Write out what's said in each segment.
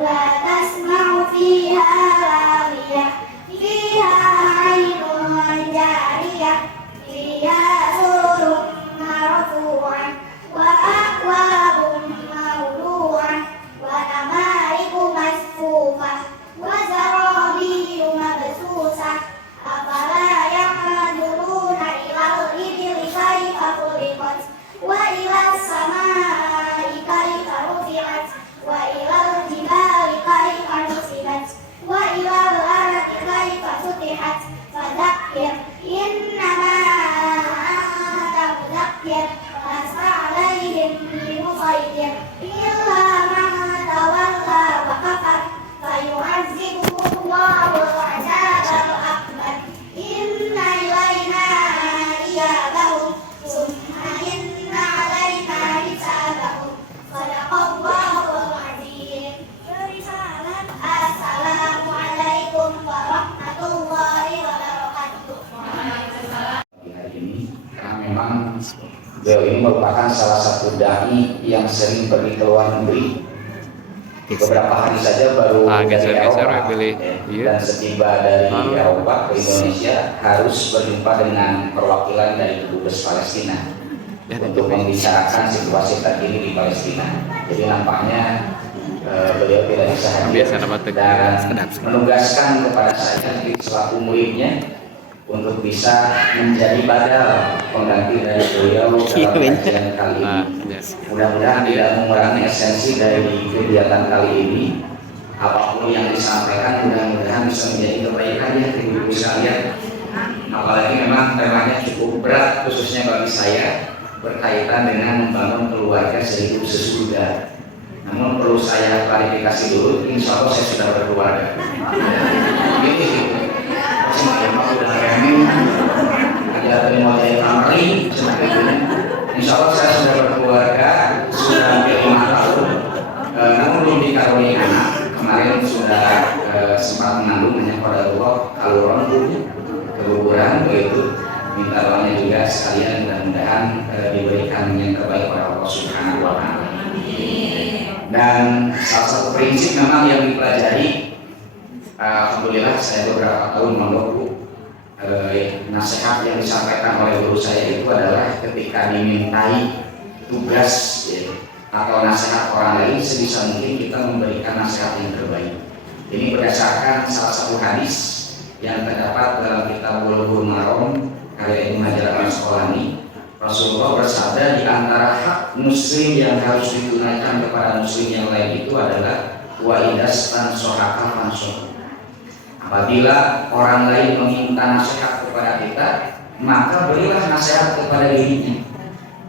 لا تسمع فيها لاغية فيها عين جارية فيها سرر مرفوعة وأكواب موضوعة ونمارق مصفوفة وزرابي مبثوثة أفلا ينظرون إلى الإبل كيف خلقت وإلى السماء كيف رفعت وإلى الجبال كيف نصبت وإلى الأرض كيف سطحت فذكر إنما أنت مذكر لست عليهم بمسيطر إلا من تولى وكفر فيعذبه الله العذاب الأكبر إن إلينا إيابهم ثم إن علينا حسابهم صدق الله العظيم. السلام عليكم ورحمة الله وبركاته. Hari ini karena memang beliau ini merupakan salah satu dai yang sering pergi ke luar negeri. Beberapa hari saja baru dari Eropa dan setiba dari Eropa ke Indonesia harus berjumpa dengan perwakilan dari Dubes Palestina untuk membicarakan situasi terkini di Palestina. Jadi nampaknya beliau tidak bisa hadir dan menugaskan kepada saya selaku muridnya untuk bisa menjadi badal pengganti dari beliau dalam kajian kali ini. Mudah-mudahan tidak mengurangi esensi dari kegiatan kali ini. Apapun yang disampaikan mudah-mudahan bisa menjadi kebaikan ya ibu-ibu sekalian. Apalagi memang temanya cukup berat khususnya bagi saya berkaitan dengan membangun keluarga sehidup sesudah. Namun perlu saya klarifikasi dulu, insya Allah saya sudah berkeluarga. Ini ada terima dari kamari, insya Allah saya sudah berkeluarga, sudah hampir 5 tahun, namun belum dikaruniai anak. Kemarin sudah sempat mengandung hanya pada Allah kaluron keguguran begitu. Minta doanya juga sekalian mudah-mudahan diberikan yang terbaik oleh Allah Subhanahu wa Ta'ala. Dan salah satu prinsip memang yang dipelajari, alhamdulillah saya beberapa tahun mondok, nasihat yang disampaikan oleh guru saya itu adalah ketika dimintai tugas atau nasihat orang lain, sebisa mungkin kita memberikan nasihat yang terbaik. Ini berdasarkan salah satu hadis yang terdapat dalam kitab Bulughul Maram karya Ibnu Hajar Al-Asqalani. Rasulullah bersabda, di antara hak muslim yang harus ditunaikan kepada muslim yang lain itu adalah wa idas tansohaka fansoh. Apabila orang lain meminta nasihat kepada kita, maka berilah nasihat kepada dirinya.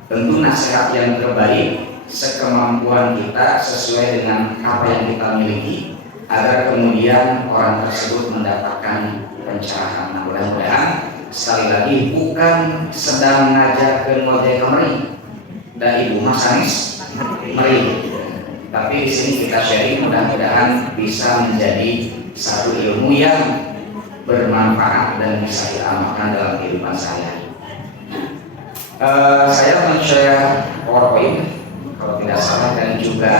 Tentu nasihat yang terbaik sekemampuan kita sesuai dengan apa yang kita miliki, agar kemudian orang tersebut mendapatkan pencerahan. Nah, mudah-mudahan sekali lagi bukan sedang ngajarkan ngojek kemari dan ibu masanis meri, tapi di sini kita sharing, mudah-mudahan bisa menjadi satu ilmu yang bermanfaat dan bisa diamalkan dalam kehidupan saya. Saya men-share PowerPoint kalau tidak salah dan juga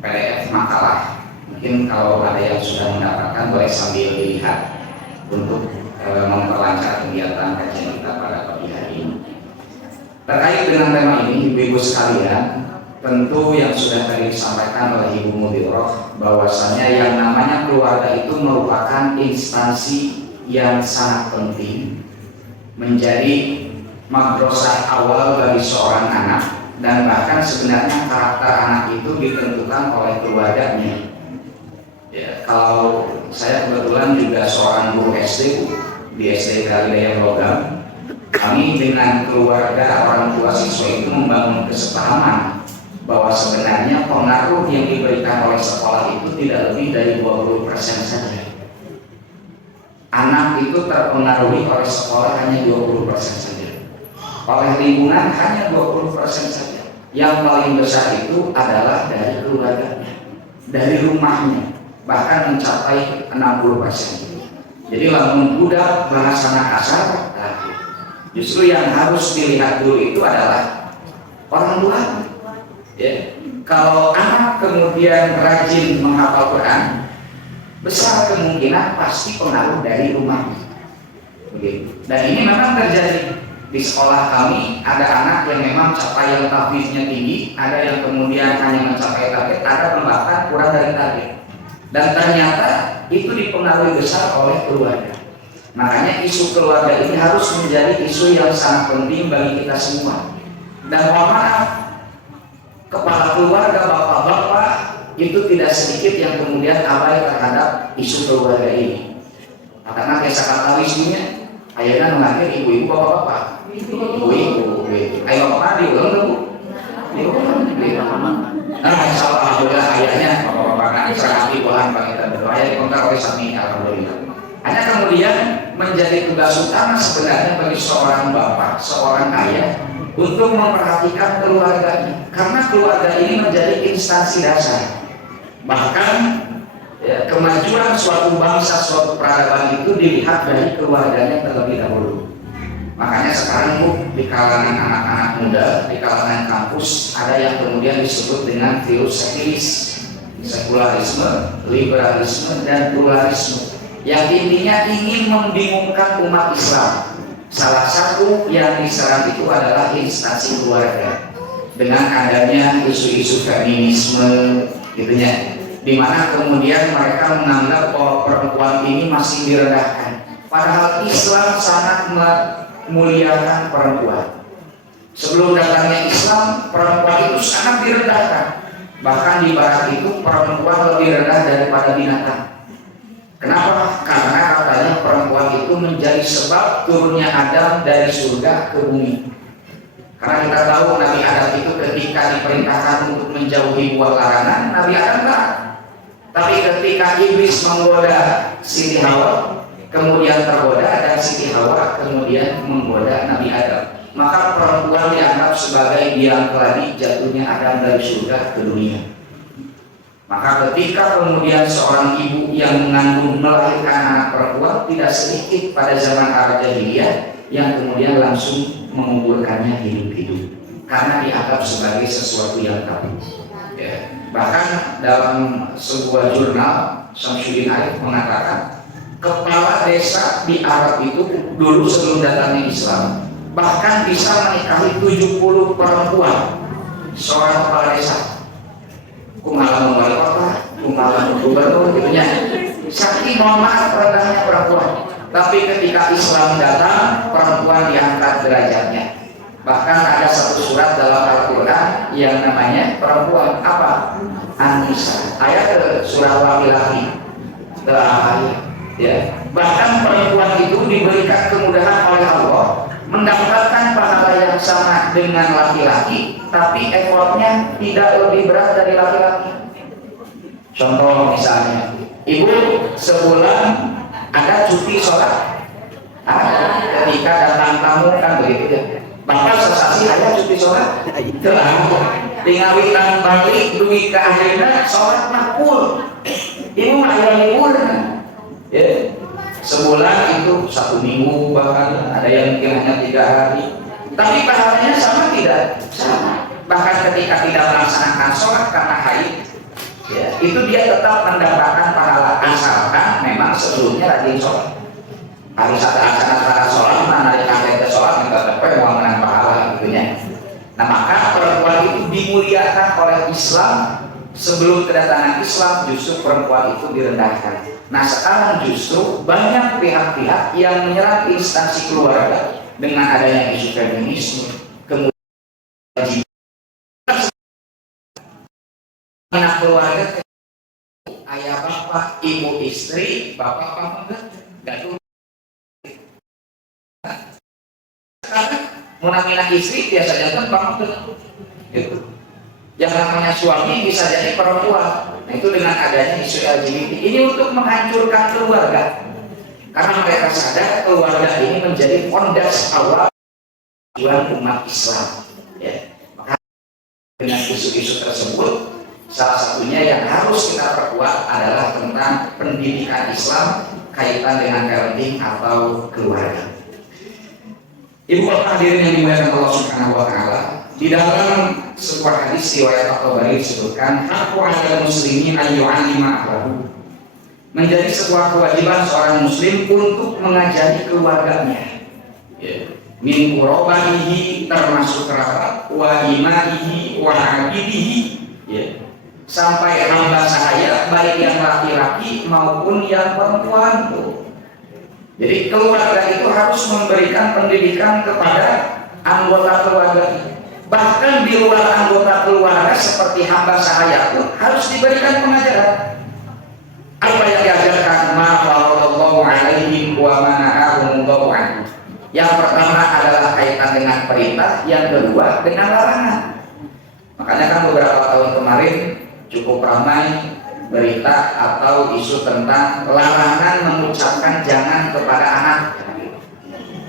PDF makalah. Mungkin kalau ada yang sudah mendapatkan boleh sambil dilihat untuk memperlancar kegiatan kajian kita pada pagi hari ini. Terkait dengan tema ini, ibu-ibu sekalian, tentu yang sudah tadi disampaikan oleh Ibu Mudirah bahwasanya yang namanya keluarga itu merupakan instansi yang sangat penting, menjadi madrasah awal bagi seorang anak, dan bahkan sebenarnya karakter anak itu ditentukan oleh keluarganya. Ya, kalau saya kebetulan juga seorang guru SD di SD Kalidaya Logam, kami dengan keluarga orang tua siswa itu membangun kesepahaman bahwa sebenarnya pengaruh yang diberikan oleh sekolah itu tidak lebih dari 20% saja. Anak itu terpengaruhi oleh sekolah hanya 20% saja, oleh lingkungan hanya 20% saja. Yang paling besar itu adalah dari keluarganya, dari rumahnya, bahkan mencapai 60%. Jadi lamun budak bahasa kasar, justru yang harus dilihat dulu itu adalah orang tua. Ya, Kalau anak kemudian rajin menghafal Quran, besar kemungkinan pasti pengaruh dari rumah. Begitu. Dan ini memang terjadi di sekolah kami. Ada anak yang memang capaian tahfiznya tinggi, ada yang kemudian hanya mencapai target, ada bahkan kurang dari target. Dan ternyata itu dipengaruhi besar oleh keluarga. Makanya isu keluarga ini harus menjadi isu yang sangat penting bagi kita semua. Dan mohon maaf, kepala keluarga, bapak-bapak itu tidak sedikit yang kemudian abai terhadap isu keluarga ini. Karena kayak kata isunya, ayahnya mengakhir ibu-ibu, bapak-bapak, ibu-ibu, ayo bapak di ulang dulu. Nah, insyaallah alhamdulillah ayahnya bapak-bapak kan sangat ibuan bagi kita berdoa ya dikontak oleh suami alhamdulillah. Hanya kemudian menjadi tugas utama sebenarnya bagi seorang bapak, seorang ayah untuk memperhatikan keluarganya, karena keluarga ini menjadi instansi dasar. Bahkan ya, kemajuan suatu bangsa, suatu peradaban itu dilihat dari keluarganya terlebih dahulu. Makanya sekarang Bu, di kalangan anak-anak muda, di kalangan kampus ada yang kemudian disebut dengan virus sekulis, sekularisme, liberalisme, dan pluralisme, yang intinya ingin membingungkan umat Islam. Salah satu yang diserang itu adalah instansi keluarga dengan adanya isu-isu feminisme gitunya, di mana kemudian mereka menganggap bahwa perempuan ini masih direndahkan, padahal Islam sangat memuliakan perempuan. Sebelum datangnya Islam, perempuan itu sangat direndahkan, bahkan di barat itu perempuan lebih rendah daripada binatang. Kenapa? Karena katanya perempuan itu menjadi sebab turunnya Adam dari surga ke bumi. Karena kita tahu Nabi Adam itu ketika diperintahkan untuk menjauhi buah larangan, Nabi Adam taat. Tapi ketika iblis menggoda Siti Hawa, kemudian tergoda, dan Siti Hawa kemudian menggoda Nabi Adam, maka perempuan dianggap sebagai biang keladi jatuhnya Adam dari surga ke dunia. Maka ketika kemudian seorang ibu yang mengandung melahirkan anak perempuan, tidak sedikit pada zaman Arab Jahiliyah yang kemudian langsung menguburkannya hidup-hidup karena dianggap sebagai sesuatu yang tabu. Ya. Bahkan dalam sebuah jurnal, Syamsuddin Arif mengatakan kepala desa di Arab itu dulu sebelum datangnya Islam bahkan bisa menikahi 70 perempuan seorang kepala desa. Kumalam wali kota, kumalam gubernur, gitunya. Saking mohon maaf rendahnya perempuan. Tapi ketika Islam datang, perempuan diangkat derajatnya. Bahkan ada satu surat dalam Al-Quran yang namanya perempuan apa? An-Nisa. Ayat surah laki-laki. Ya. Bahkan perempuan itu diberikan kemudahan oleh Allah mendapatkan pahala yang sama dengan laki-laki, tapi effortnya tidak lebih berat dari laki-laki. Contoh misalnya, ibu sebulan ada cuti sholat, ketika datang tamu kan begitu ya. Bapak sesasi ada cuti sholat, tinggal witan balik duit ke akhirnya sholat makbul. Ibu ayah libur, ya. Sebulan itu 1 minggu, bahkan ada yang mungkin hanya 3 hari. Tapi pahalanya sama tidak? Sama. Bahkan ketika tidak melaksanakan sholat karena haid, ya, itu dia tetap mendapatkan pahala asalkan memang sebelumnya rajin sholat. Harus ada acara sholat, mana dari akhir ke sholat nggak dapat uang menang pahala gitunya. Nah maka perempuan itu dimuliakan oleh Islam. Sebelum kedatangan Islam justru perempuan itu direndahkan. Nah sekarang justru banyak pihak-pihak yang menyerang instansi keluarga dengan adanya isu feminisme, kemudian anak keluarga, ayah bapak, ibu istri, bapak paman gaduh. Sekarang munamina istri biasanya kan paman gitu. Yang namanya suami bisa jadi perempuan. Nah, itu dengan adanya isu LGBT ini untuk menghancurkan keluarga, karena mereka sadar keluarga ini menjadi fondasi awal tujuan umat Islam. Ya. Maka dengan isu-isu tersebut, salah satunya yang harus kita perkuat adalah tentang pendidikan Islam kaitan dengan parenting atau keluarga. Ibu bapak hadirin yang dimuliakan Allah Subhanahu wa taala, di dalam sebuah hadis riwayat At-Tabari disebutkan haqqu 'alal muslimin an yu'allima ahlahu. Menjadi sebuah kewajiban seorang muslim untuk mengajari keluarganya. Ya. Min qurabaihi termasuk kerabat, wa imaihi wa abidihi. Ya. Sampai hamba sahaya baik yang laki-laki maupun yang perempuan tuh. Jadi keluarga itu harus memberikan pendidikan kepada anggota keluarga. Bahkan di luar anggota keluarga seperti hamba sahaya pun harus diberikan pengajaran. Apa yang diajarkan? Ma faradallahu alaihim wa ma nahahumullahu anhu. Yang pertama adalah kaitan dengan perintah, yang kedua dengan larangan. Makanya kan beberapa tahun kemarin cukup ramai berita atau isu tentang larangan mengucapkan jangan kepada anak.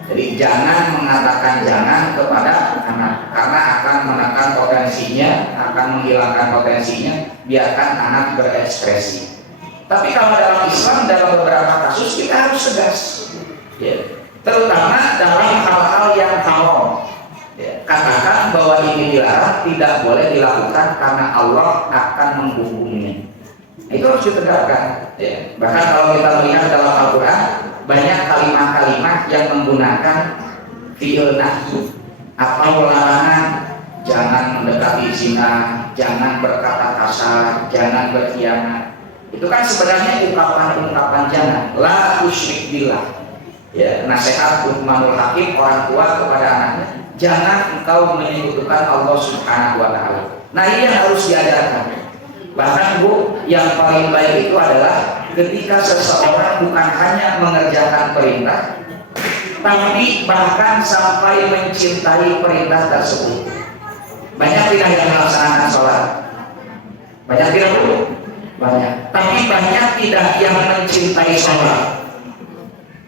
Jadi jangan mengatakan jangan kepada anak karena akan menekan potensinya, akan menghilangkan potensinya, biarkan anak berekspresi. Tapi kalau dalam Islam dalam beberapa kasus kita harus tegas, ya. Terutama dalam hal-hal yang haram. Ya. Katakan bahwa ini dilarang, tidak boleh dilakukan karena Allah akan menghukumnya. Itu harus ditegakkan. Ya. Bahkan kalau kita melihat dalam Al-Quran banyak kalimat-kalimat yang menggunakan fi'il nahyi atau larangan. Jangan mendekati zina, jangan berkata kasar, jangan berkhianat. Itu kan sebenarnya ungkapan-ungkapan jangan. La tusyrik billah. Ya, nasihat Luqmanul Hakim orang tua kepada anaknya, jangan engkau menyekutukan Allah Subhanahu wa taala. Nah, ini yang harus diajarkan. Bahkan Bu, yang paling baik itu adalah ketika seseorang bukan hanya mengerjakan perintah, tapi bahkan sampai mencintai perintah tersebut. Banyak tidak yang melaksanakan sholat? Banyak tidak Bu? Banyak. Tapi banyak tidak yang mencintai sholat?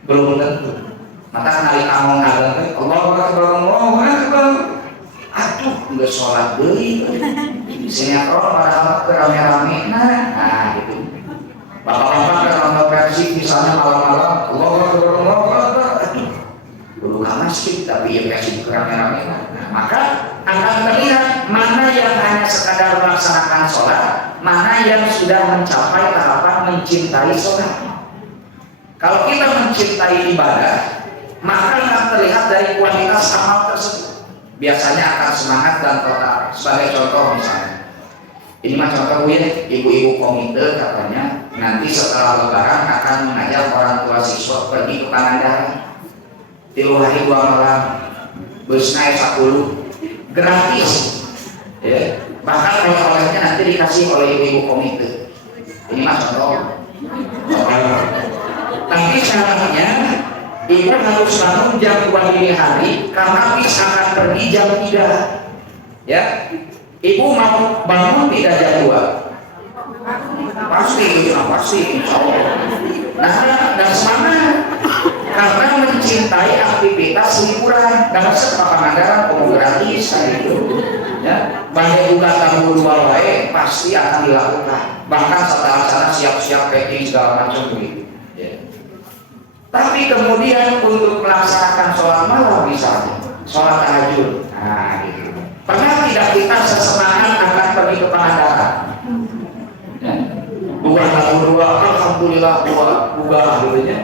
Belum tentu. Maka kali kamu ngalah, Allahu Akbar, Allahu Akbar. Aduh, nggak sholat deui. Sinetron padahal rame-rame, nah gitu. Bapak-bapak kalau versi misalnya malam-malam, Allahu Akbar, Allahu Akbar. Aduh, dulu ke masjid tapi ya versi rame-rame. Nah, maka akan terlihat mana yang hanya sekadar melaksanakan sholat, mana yang sudah mencapai tahapan mencintai sholat. Kalau kita mencintai ibadah, maka akan terlihat dari kualitas amal tersebut. Biasanya akan semangat dan total. Sebagai contoh misalnya, ini mah contoh ya, ibu-ibu komite katanya nanti setelah lebaran akan mengajak orang tua siswa pergi ke Pangandaran 3 hari 2 malam, bus naik 10, gratis. Ya. Bahkan oleh-olehnya nanti dikasih oleh ibu-ibu komite. Ini mah contoh. Tapi syaratnya ibu harus bangun jam 2 dini hari karena bis akan pergi jam 3. Ya, ibu mau bangun tidak jam 2? Pasti, insya Allah. Nah, dan semangat karena mencintai aktivitas liburan. Dan setelah Pangandaran penuh gratis itu. Ya, banyak juga tamu 2 wae pasti akan dilakukan. Bahkan setelah sana siap-siap packing segala macam begitu. Tapi kemudian untuk melaksanakan sholat malam misalnya, sholat tahajud, nah gitu. Pernah tidak kita sesemangat akan pergi ke Pangandaran? Ya. 2 alhamdulillah 2 gitu ya.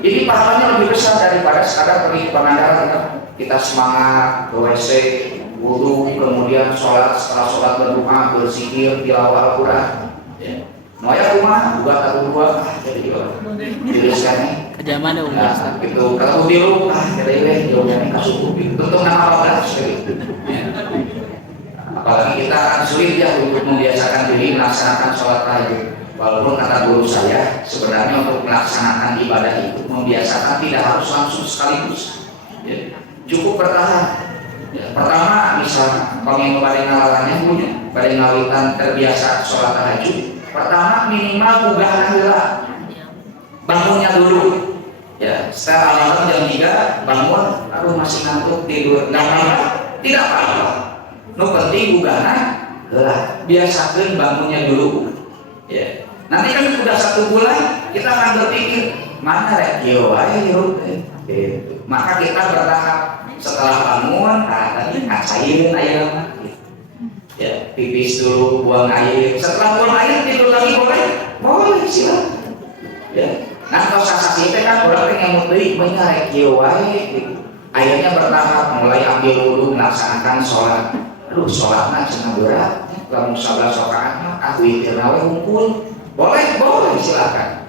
Ini pahalanya lebih besar daripada sekadar pergi ke Pangandaran. Kita semangat ke WC, wudu, kemudian sholat, setelah sholat berdoa, berzikir, tilawah Al-Quran. Ya. Mau ya rumah, 2 jadi tuliskan kejaman dong nah, gitu. Kalau biru, jadi jauhnya kasuku gitu. Tentu nama 12 gitu. Apalagi kita akan sulit ya untuk membiasakan diri melaksanakan sholat tahajud. Walaupun kata guru saya, sebenarnya untuk melaksanakan ibadah itu membiasakan tidak harus langsung sekaligus. Ya. Cukup bertahan. Ya. Pertama, misalnya, pengen badai ngalarannya punya, badai ngawitan terbiasa sholat tahajud. Pertama minimal bukan heula. Bangunnya dulu. Ya, setelah malam jam 3 bangun, aduh masih ngantuk tidur. Enggak apa-apa, tidak apa-apa. Nu penting bugana heula. Biasakeun bangunnya dulu. Ya. Nanti kan sudah 1 bulan kita akan berpikir, mana rek kieu wae hirup gitu. Maka kita bertahap setelah bangun, tadi ngacain aya pipis dulu, buang air. Setelah buang air tidur lagi boleh silakan. Ya. Nah kalau sasasi itu kan orang yang mesti menyarek wae gitu. Akhirnya bertahap mulai ambil wudhu, melaksanakan sholat. Aduh sholatnya cenah berat. Kamu 11 rakaat aku witir nawe hunkul. Boleh silakan.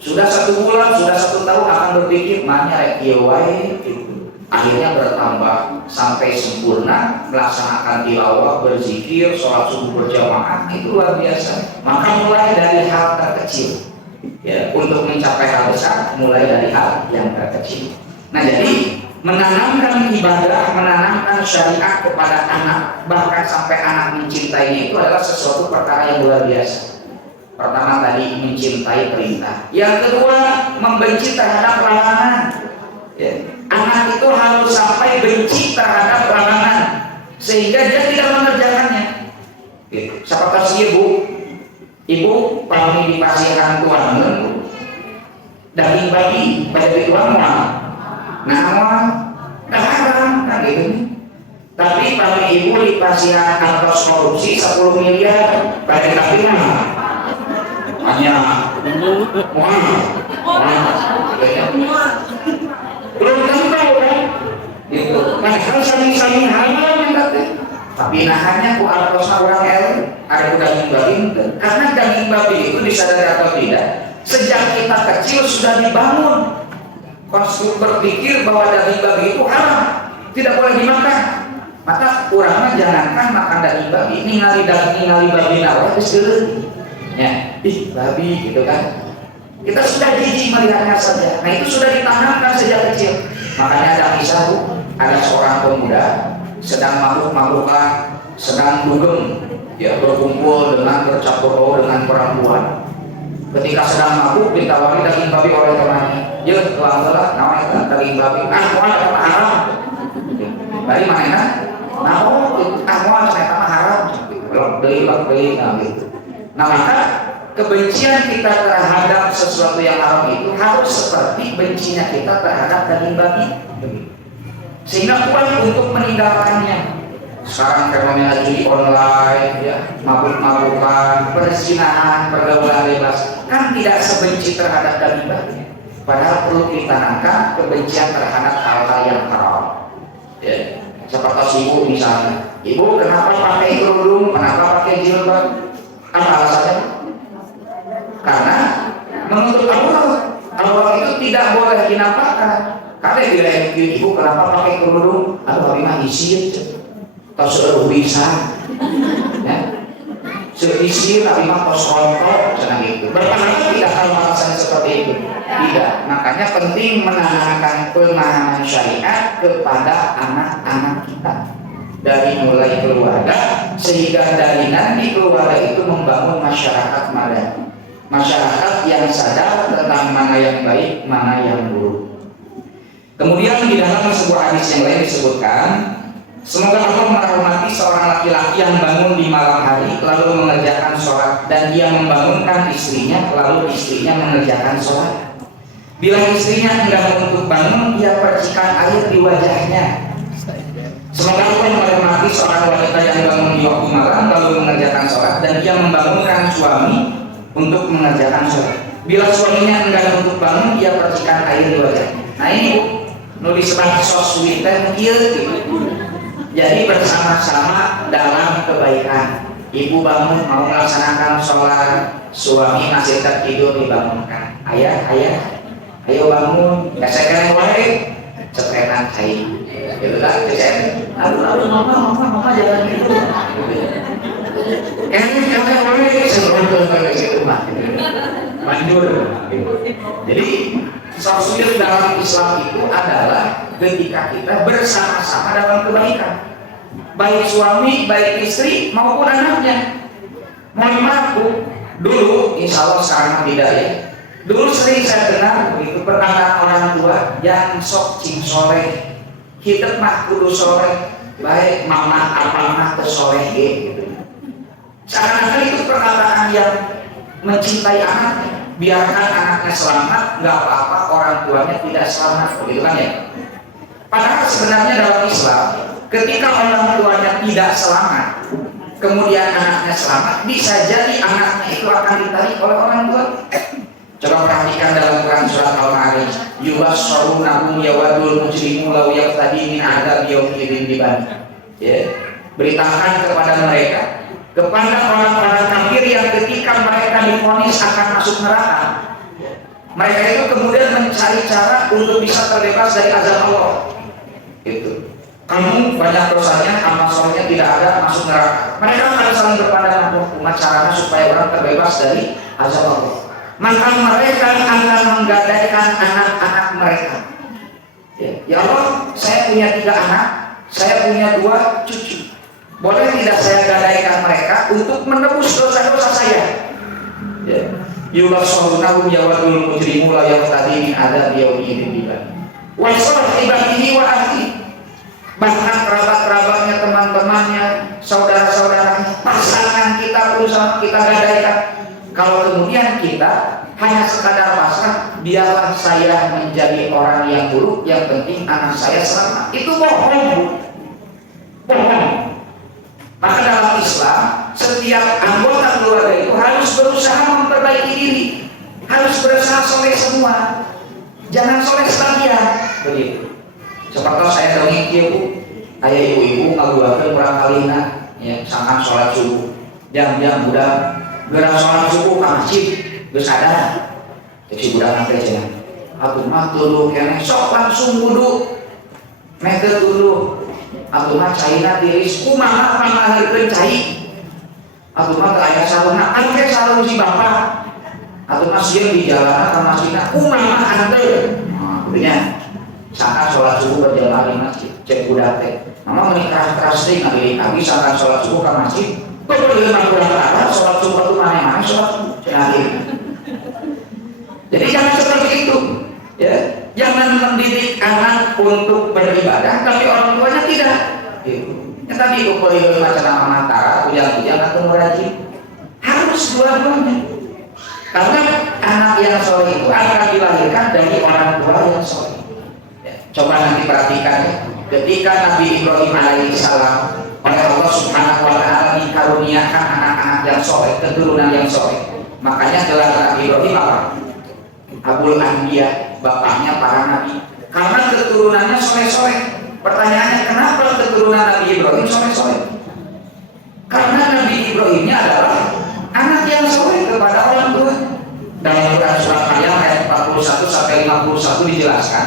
Sudah 1 bulan, sudah 1 tahun akan berpikir menyarek wae gitu. Akhirnya bertambah sampai sempurna, melaksanakan tilawah, berzikir, sholat subuh berjamaah, itu luar biasa. Maka mulai dari hal terkecil. Ya, untuk mencapai hal besar mulai dari hal yang terkecil. Nah jadi menanamkan ibadah, menanamkan syariat kepada anak, bahkan sampai anak mencintainya itu adalah sesuatu perkara yang luar biasa. Pertama tadi mencintai perintah, yang kedua membenci terhadap larangan. Ya. Anak itu harus sampai benci terhadap larangan sehingga dia tidak mengerjakannya. Gitu. Siapa tahu Ibu pamit dipasihkan Tuhan daging babi pada Tuhan haram kan gitu. Tapi pamit ibu dipasihkan kantor korupsi 10 miliar pada tapi hanya belum tentu kan gitu. Padahal saling halal tapi nahannya ku artosna orang ada daging babi karena daging babi itu disadari atau tidak sejak kita kecil sudah dibangun konstruk berpikir bahwa daging babi itu haram, tidak boleh dimakan. Maka kurangnya jangankan makan daging babi, ningali babi nawa geus ya, babi gitu kan. Kita sudah jijik melihatnya saja. Nah itu sudah ditanamkan sejak kecil. Makanya ada kisah ada seorang pemuda sedang mabuk-mabukan, sedang dugem, ya berkumpul dengan bercampur dengan perempuan. Ketika sedang mabuk ditawari daging babi oleh temannya. Ya, pelan-pelan, namanya daging babi. Mual sama haram. Dari mana? Mual sama haram. Beli, gitu. Nah maka kebencian kita terhadap sesuatu yang haram itu harus seperti bencinya kita terhadap daging babi. Sehingga kuat untuk meninggalkannya. Sekarang fenomena judi online, ya, mabuk-mabukan, perzinahan, pergaulan bebas, kan tidak sebenci terhadap daging babi. Padahal perlu ditanamkan kebencian terhadap hal-hal yang haram. Ya, seperti ibu misalnya, ibu kenapa pakai kerudung, kenapa pakai jilbab? Apa alasannya? Karena menurut Allah itu tidak boleh dinampakkan. Karena bila ibu kenapa pakai kerudung? Aduh, mah isir, atau seluruh bisa, ya, seisir, tapi mah kos rontok, senang itu. Berpahala tidak kalau alasan seperti itu? Tidak. Makanya penting menanamkan pemahaman syariat kepada anak-anak kita dari mulai keluarga, sehingga dari nanti keluarga itu membangun masyarakat madani, masyarakat yang sadar tentang mana yang baik, mana yang buruk. Kemudian di dalam sebuah hadis yang lain disebutkan, semoga Allah merahmati seorang laki-laki yang bangun di malam hari lalu mengerjakan sholat, dan dia membangunkan istrinya lalu istrinya mengerjakan sholat. Bila istrinya enggan untuk bangun, dia percikan air di wajahnya. Semoga Allah merahmati seorang wanita yang bangun di waktu malam lalu mengerjakan sholat, dan dia membangunkan suami untuk mengerjakan sholat. Bila suaminya enggan untuk bangun, dia percikan air di wajahnya. Nah ini nulis bansos witen gitu. Jadi bersama-sama dalam kebaikan. Ibu bangun mau melaksanakan sholat, suami masih tertidur dibangunkan. Ayah, ayo bangun. Gesekan wae, cepetan cai. Gitu kan? Aduh, mama jangan gitu. Wae, sebelum gitu mah. Manjur. Jadi solusi dalam Islam itu adalah ketika kita bersama-sama dalam kebaikan, baik suami, baik istri maupun anaknya. Mohon maaf dulu, insya Allah sekarang tidak ya. Dulu sering saya dengar begitu perkataan orang tua yang sok cing soleh, hidup mah kudu soleh, baik mama apa mah tersoleh gitu. Seakan-akan itu perkataan yang mencintai anaknya. Biarkan anaknya selamat, nggak apa-apa orang tuanya tidak selamat, begitu kan ya? Padahal sebenarnya dalam Islam, ketika orang tuanya tidak selamat, kemudian anaknya selamat, bisa jadi anaknya itu akan ditarik oleh orang tua. Coba perhatikan dalam Quran surat Al-Ma'arij, yubasyshirunahum yawadul mujrimu law yaftadi min adzab yaumin dibani. Ya, beritakan kepada mereka, kepada orang-orang kafir yang ketika mereka divonis akan masuk neraka, mereka itu kemudian mencari cara untuk bisa terbebas dari azab Allah. Itu. Kamu banyak dosanya, amal solehnya tidak ada, masuk neraka. Mereka akan saling berpandangan hukum caranya supaya orang terbebas dari azab Allah. Maka mereka akan menggadaikan anak-anak mereka. Ya Allah, saya punya 3 anak, saya punya 2 cucu. Boleh tidak saya gadaikan mereka untuk menebus dosa-dosa saya? Yubasyshirunahum yawadul mujrimu la yaftadi min adzab yaumin dibani. Wa sahibatihi wa ahli. Bahkan kerabat-kerabatnya, teman-temannya, saudara-saudaranya, pasangan kita berusaha kita gadaikan. Kalau kemudian kita hanya sekadar pasrah, biarlah saya menjadi orang yang buruk, yang penting anak saya selamat. Itu bohong. Bohong. Maka dalam Islam, setiap anggota keluarga itu harus berusaha memperbaiki diri, harus berusaha soleh semua. Jangan soleh sebagian. Begitu. Seperti saya dongeng kieu, aya ibu-ibu ngaguakeun urang kalihna ya sangat sholat subuh. Jam-jam budak geura sholat subuh ka masjid geus sadar. Cek si budak teh cenah. Atuh mah tuluy keneh sok langsung wudu. Meke dulu. Atuh mah caina tiris kumaha pamaheurkeun cai. Atuh mah teu aya sarungna, anu ge sarung si bapak. Atuh mah sieun di jalanan ka masjidna kumaha anteu. Nah, kudunya saat sholat subuh berjamaah di masjid, cek budak teh. Mama menikah keras teh ngalirik abi saat sholat subuh ke masjid. Betul dengan kurang arah sholat subuh itu mana sholat subuh. Jadi jangan seperti itu. Ya, jangan mendidik anak untuk beribadah, tapi orang tuanya tidak. Ya tadi itu boleh macam antara ujang-ujang atau merajin. Harus dua-duanya. Karena anak yang soleh itu akan dilahirkan dari orang tua yang soleh. Coba nanti perhatikan ya. Ketika Nabi Ibrahim alaihissalam oleh Allah subhanahu wa ta'ala dikaruniakan anak-anak yang soleh, keturunan yang soleh, makanya gelar Nabi Ibrahim apa? Abul Anbiya, bapaknya para nabi. Karena keturunannya soleh-soleh. Pertanyaannya, kenapa keturunan Nabi Ibrahim soleh-soleh? Karena Nabi Ibrahimnya adalah anak yang soleh kepada orang tua. Dalam Quran surat Maryam ayat 41 sampai 51 dijelaskan,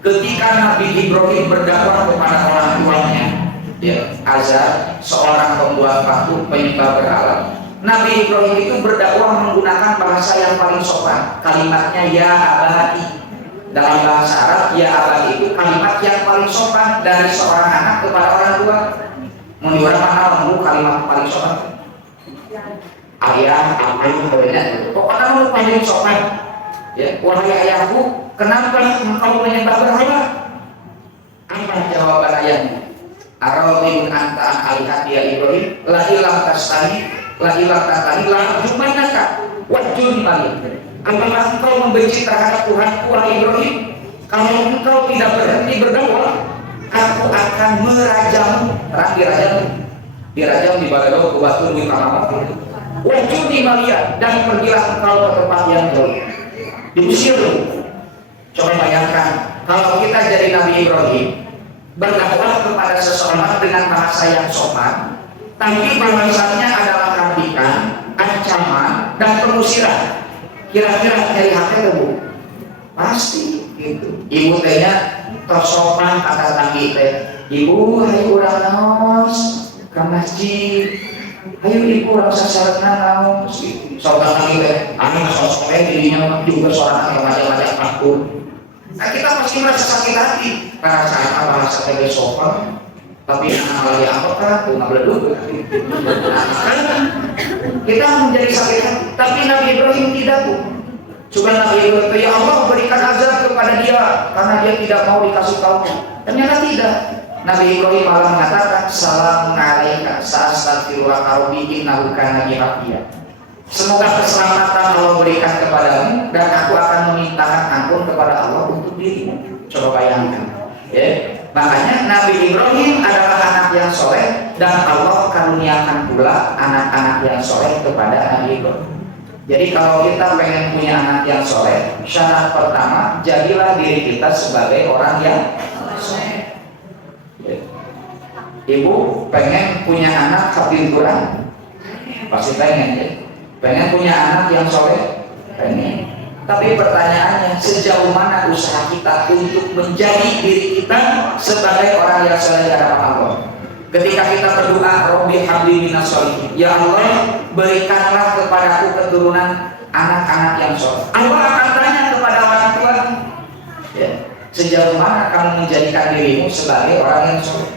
ketika Nabi Ibrahim berdakwah kepada orang tuanya, ya, Azar, seorang pembuat batu, penyembah berhala, Nabi Ibrahim itu berdakwah menggunakan bahasa yang paling sopan. Kalimatnya ya abadi. Dalam bahasa Arab, ya abadi itu kalimat yang paling sopan dari seorang anak kepada orang tua. Menurut mana menurut kalimat paling sopan? Ayah, aku berbeda. Pokoknya menurut paling sopan. Ya, wahai ayahku, kenapa engkau menyembah berhala? Apa jawaban ayahmu? Aradhibun anta an alihati ya Ibrahim, la ilah tastahi, la ilah tatahi, la jumanaka, wajul malik. Apakah engkau membenci terhadap Tuhan wahai Ibrahim? Kalau engkau tidak berhenti berdakwah, aku akan merajamu. Terang dirajamu. Dirajam di Baghdad ke batu di Kamamat. Wajul malik dan pergilah engkau ke tempat yang jauh. Diusir. Coba bayangkan kalau kita jadi Nabi Ibrahim berdakwah kepada seseorang dengan bahasa yang sopan, tapi bahasanya adalah kritikan, ancaman, dan pengusiran. Kira-kira dari hati itu pasti gitu. Ibu tehnya tersopan kata tanggi teh. Ibu, hayu urang naos ke masjid. Hayu ibu urang sasaretna naos. Sopan tanggi teh, anu sosok dirinya juga seorang yang macam-macam takut. Nah, kita pasti merasa sakit hati karena saat bahasa teh sopan, tapi anak lagi apakah tuh nggak beleduk. Kita menjadi sakit hati, tapi Nabi Ibrahim tidak bu. Coba Nabi Ibrahim, ya Allah berikan azab kepada dia karena dia tidak mau dikasih tahu. Ternyata tidak. Nabi Ibrahim malah mengatakan, Assalamu alaika sa'astaghfirullah rabbi innahu kana bi hafiya. Semoga keselamatan Allah berikan kepadamu dan aku akan memintakan ampun kepada Allah untuk dirimu. Coba bayangkan, ya. Makanya Nabi Ibrahim adalah anak yang soleh, dan Allah karuniakan pula anak-anak yang soleh kepada Nabi Ibrahim. Jadi kalau kita pengen punya anak yang soleh, syarat pertama, jadilah diri kita sebagai orang yang soleh. Ibu pengen punya anak hafil Quran? Pasti pengen ya. Pengen punya anak yang soleh? Pengen. Tapi pertanyaannya, sejauh mana usaha kita untuk menjadi diri kita sebagai orang yang soleh di hadapan Allah? Ketika kita berdoa, Robbi habli minas sholihin, ya Allah, berikanlah kepadaku keturunan anak-anak yang soleh. Allah akan tanya kepada orang tua, ya, sejauh mana kamu menjadikan dirimu sebagai orang yang soleh?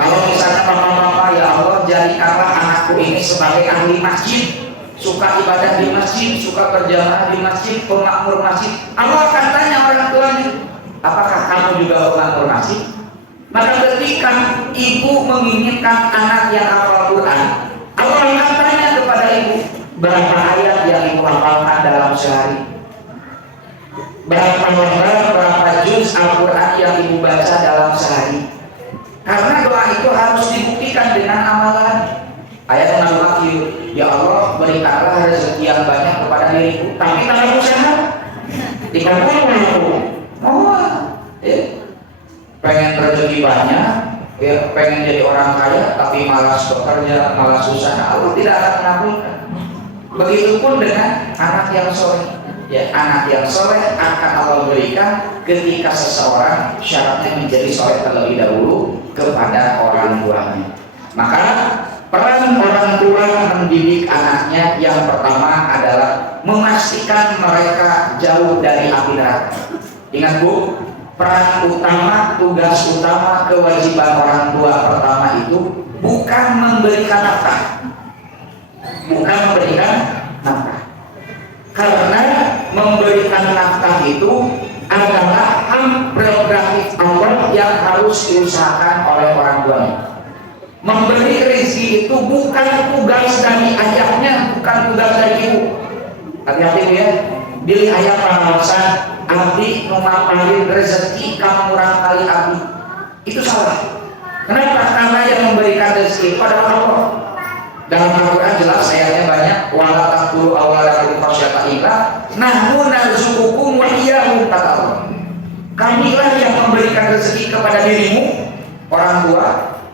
Kalau misalnya bapak-bapak, ya Allah, jadikanlah anakku ini sebagai ahli masjid, suka ibadah di masjid, suka berjamaah di masjid, pemakmur masjid. Allah akan tanya orang tuanya, apakah kamu juga pemakmur masjid? Maka ketika ibu menginginkan anak yang hafal Quran, Allah akan tanya kepada ibu, berapa ayat yang ibu hafalkan dalam sehari? Berapa lembar, berapa juz Al-Quran yang ibu baca dalam sehari? Karena doa itu harus dibuktikan dengan amalan. Ayat yang wakil, ya Allah, berikanlah rezeki yang banyak kepada diriku, tapi tanpa usaha. Dikatakan pengen rezeki banyak, ya, pengen jadi orang kaya, tapi malas bekerja, malas usaha, Allah tidak akan mengabulkan. Begitupun dengan anak yang soleh. Ya, anak yang soleh akan Allah berikan ketika seseorang syaratnya menjadi soleh terlebih dahulu kepada orang tuanya. Maka peran orang tua mendidik anaknya yang pertama adalah memastikan mereka jauh dari api neraka. Ingat Bu, peran utama, tugas utama, kewajiban orang tua pertama itu bukan memberikan nafkah. Bukan memberikan nafkah. Karena memberikan nafkah itu adalah hak prerogatif Allah yang harus diusahakan oleh orang tuanya. Memberi rezeki itu bukan tugas dari ayahnya, bukan tugas dari ibu. Hati-hati ya, pilih ayah pengawasan, abdi numapahin rezeki kamu murah kali abdi. Itu salah. Kenapa? Karena yang memberikan rezeki itu adalah Allah. Dalam Al-Quran jelas ayatnya banyak, wala taqtulu awladakum khasyata imlaq, nahnu narzuqukum wa iyyahum, kata Allah. Kamilah yang memberikan rezeki kepada dirimu, orang tua,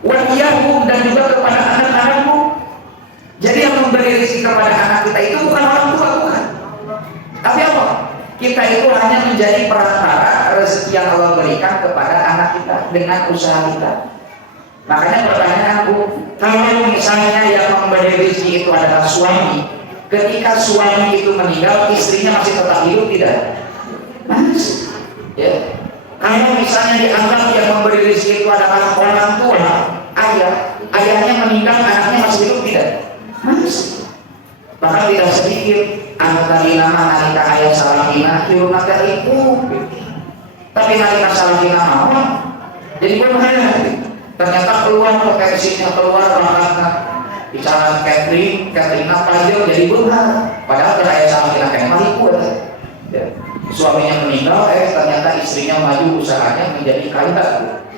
wa iyyahum, dan juga kepada anak-anakmu. Jadi yang memberi rezeki kepada anak kita itu bukan orang tua, bukan. Tapi apa? Kita itu hanya menjadi perantara rezeki yang Allah berikan kepada anak kita dengan usaha kita. Makanya pertanyaanku, kalau misalnya yang memberi rezeki itu adalah suami, ketika suami itu meninggal, istrinya masih tetap hidup tidak? Masih. Ya. Kalau misalnya dianggap yang memberi rezeki itu adalah orang tua, ayahnya meninggal, anaknya masih hidup tidak? Masih. Bahkan tidak sedikit anak nama nalika ayah salakina yuruna ibu, tapi nalika salakina mau jadi berbahaya. Ternyata keluar potensinya, keluar bakatnya, bicara Katrina Pajel jadi benar. Padahal ayah salakina kayak ikut. Ya. Suaminya meninggal, ternyata istrinya maju usahanya menjadi kaya.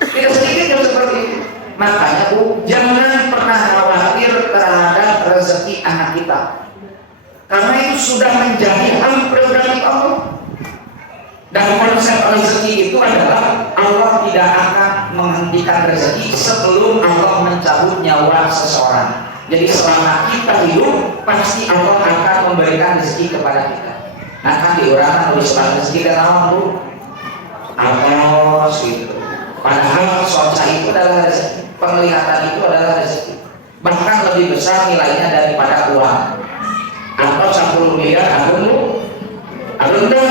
Tidak sedikit yang seperti itu. Makanya Bu, jangan pernah khawatir terhadap rezeki anak kita. Karena itu sudah menjadi hak prerogatif Allah. Dan konsep rezeki itu adalah Allah tidak akan menghentikan rezeki sebelum Allah mencabut nyawa seseorang. Jadi selama kita hidup, pasti Allah akan memberikan rezeki kepada kita. Nah kan diurangkan oleh rezeki dan awam Bu, atos gitu. Padahal soca itu adalah rezeki, penglihatan itu adalah rezeki. Bahkan lebih besar nilainya daripada uang. Atau 10 miliar agung Bu, agung dah,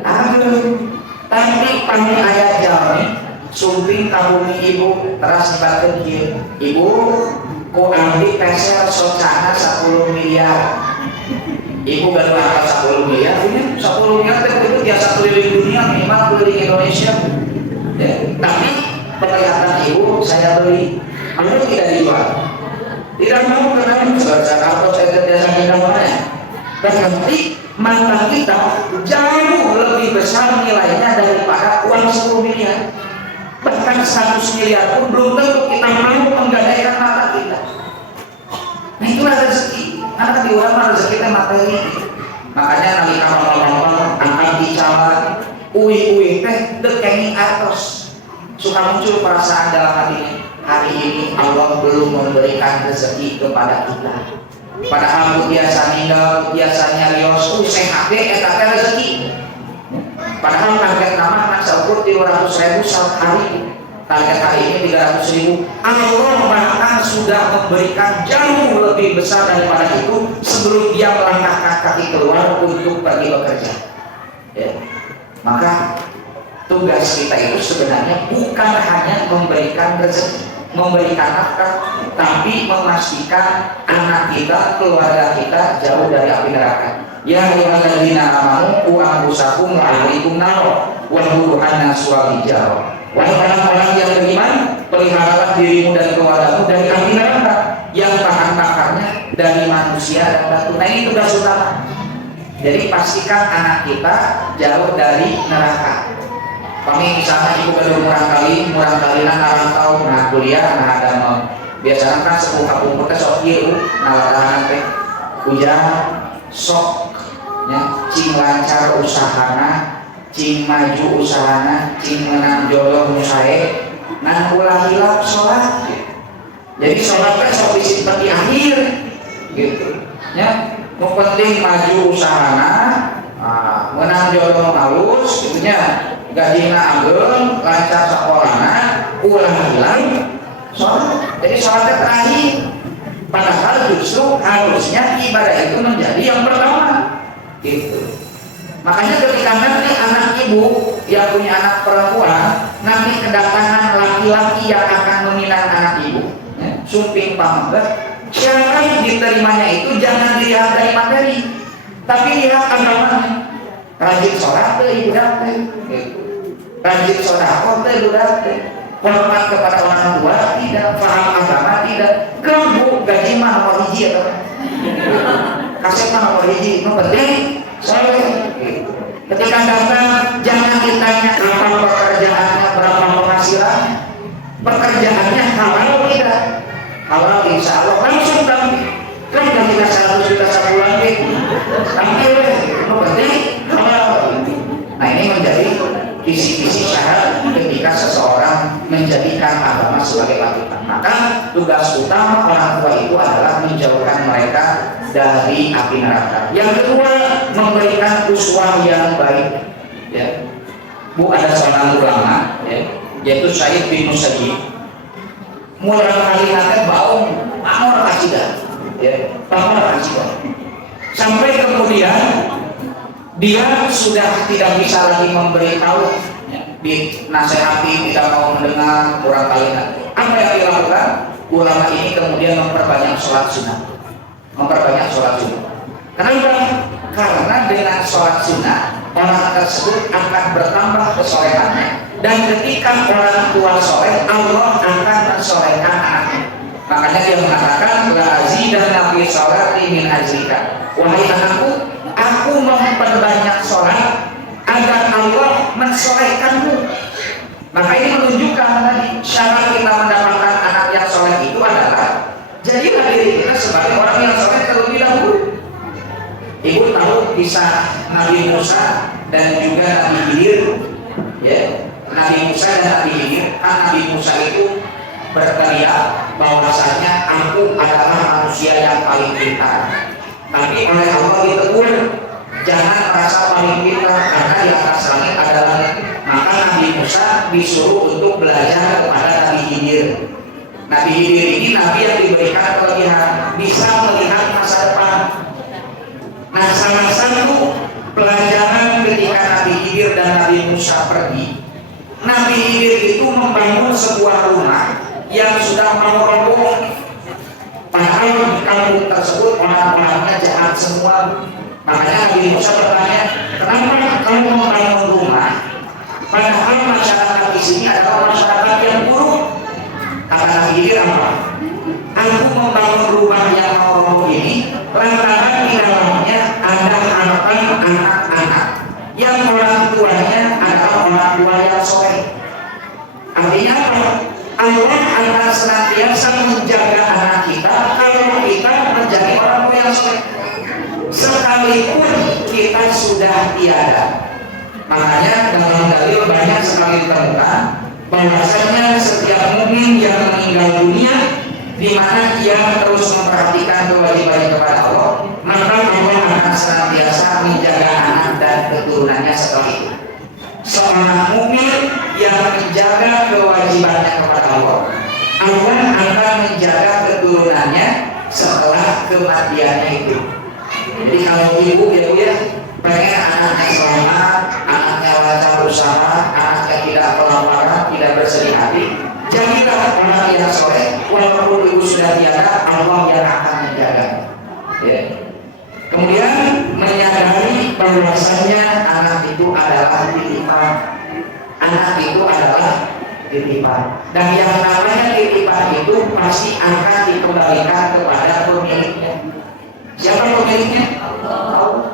agung. Tapi kami ayat jami, sumping kabumi ibu teras kecil. Ibu, ku ambil peser socana 10 miliar. Ibu baru angkat 10 miliar, ini 10 miliar itu biasa keliling dunia, minimal keliling Indonesia. Ya, tapi penglihatan ibu saya beli, anda tidak dijual. Tidak mau karena Jakarta saya kerja tidak mana. Berarti mata kita jauh lebih besar nilainya daripada uang 10 miliar. Bahkan 100 miliar pun belum tentu kita mampu menggadaikan mata kita. Nah itulah rezeki. Karena di ulama rezeki kita materi. Makanya nalika ngomong-ngomong angkat bicara, uwi teh dekenging atos. Suka muncul perasaan dalam hatinya. Hari ini Allah belum memberikan rezeki kepada kita. Padahal biasa ninggal, biasanya rios, sehat deh, eta rezeki. Padahal target nama nak seukur 300.000 sehari, target hari ini 300.000. Allah bahkan sudah memberikan jauh lebih besar daripada itu sebelum dia melangkahkan kaki keluar untuk pergi bekerja. Ya. Maka tugas kita itu sebenarnya bukan hanya memberikan rezeki, memberikan nafkah, tapi memastikan anak kita, keluarga kita jauh dari api neraka. Ya ayyuhalladzina amanu qu anfusakum wa ahlikum nar wa quduhan nas wal hijarah. Wahai orang-orang yang beriman, peliharalah dirimu dan keluargamu dari api neraka yang bahan bakarnya dari manusia dan batu. Nah ini tugas utama. Jadi pastikan anak kita jauh dari neraka. Kami misalnya ibu kedua murang kali narantau nah kuliah nah ada mau biasanya kan sepuh kapung kita sok kieu nah ladahan teh hujan sok ya cing lancar usahana cing maju usahana cing menang jodoh musae ngan ulah hilap sholat gitu. Jadi sholatnya sok disimpan di akhir gitu ya mau penting maju usahana menang jodoh halus gitu nya gadina ageng, lancar sekolahna, ulah hilang sholat. Jadi sholatnya terakhir. Padahal justru harusnya ibadah itu menjadi yang pertama. Gitu. Makanya ketika nanti anak ibu yang punya anak perempuan, nanti kedatangan laki-laki yang akan meminang anak ibu, ya, sumping pamengget, cara diterimanya itu jangan dilihat dari materi, tapi lihat agamanya. Rajin sholat tuh ibu dapet. Gitu. Rajin sodako teh budak teh, hormat kepada orang tua tidak, paham agama tidak, ganggu gaji mah nomor hiji atau kasih mah nomor hiji, itu penting soalnya. Ketika datang jangan ditanya apa pekerjaannya, berapa penghasilan, pekerjaannya halal tidak, halal insya Allah langsung kan kita 100 juta sebulan gitu, tapi itu penting halal. Nah ini menjadi kisi-kisi syarat ketika seseorang menjadikan agama sebagai patokan. Maka tugas utama orang tua itu adalah menjauhkan mereka dari api neraka. Yang kedua, memberikan uswah yang baik. Ya. Bu ada seorang ulama, ya, yaitu Syekh bin Musayyib. Mulai kali nanti bau, pamor kasidah, ya, pamor kasidah. Sampai kemudian dia sudah tidak bisa lagi memberitahu, ya, dinasehati, tidak mau mendengar, kurang kali. Apa yang dilakukan? Ulama ini kemudian memperbanyak sholat sunnah. Kenapa? Karena dengan sholat sunnah orang tersebut akan bertambah kesolehannya, dan ketika orang tua soleh, Allah akan mensolehkan anaknya. Makanya dia mengatakan, la azidanna fi sholati min ajrika. Wahai anakku, aku memperbanyak sholat agar Allah mensolehkanmu. Maka ini menunjukkan tadi syarat kita mendapatkan anak yang soleh itu adalah jadilah diri kita sebagai orang yang soleh terlebih dahulu. Ibu tahu kisah Nabi Musa dan juga Nabi Khidir, ya, Nabi Musa dan Nabi Khidir. Kan Nabi Musa itu berteriak bahwasanya aku adalah manusia yang paling pintar. Tapi oleh Allah ditegur, jangan merasa paling pintar karena di atas langit ada langit. Maka Nabi Musa disuruh untuk belajar kepada Nabi Khidir. Nabi Khidir ini nabi yang diberikan kelebihan, bisa melihat masa depan. Nah, salah satu pelajaran ketika Nabi Khidir dan Nabi Musa pergi, Nabi Khidir itu membangun sebuah rumah yang sudah mau roboh. Padahal di kampung tersebut orang-orangnya jahat semua. Makanya Nabi Musa bertanya, kenapa kamu membangun rumah? Padahal masyarakat di sini adalah masyarakat yang buruk. Kata Nabi Khidir apa? Aku membangun rumah yang mau roboh ini lantaran di dalamnya ada anak-anak yang orang tuanya adalah orang tua yang soleh. Artinya sekalipun kita sudah tiada. Makanya dalam dalil banyak sekali ditemukan bahwasanya setiap mukmin yang meninggal dunia di mana ia terus memperhatikan kewajiban kepada Allah, maka Allah akan senantiasa menjaga anak dan keturunannya setelah itu. Seorang mukmin yang menjaga kewajibannya kepada Allah, Allah akan menjaga keturunannya setelah kematiannya itu. Jadi kalau ibu ya pengen anaknya selamat, anaknya lancar usaha, anaknya tidak kelaparan, tidak bersedih hati, jadilah orang yang soleh. Walaupun ibu sudah tiada, Allah yang akan menjaga. Ya. Kemudian menyadari bahwasanya anak itu adalah titipan. Anak itu adalah titipan. Dan yang namanya titipan itu pasti akan dikembalikan kepada pemiliknya. Siapa pemiliknya? Allah.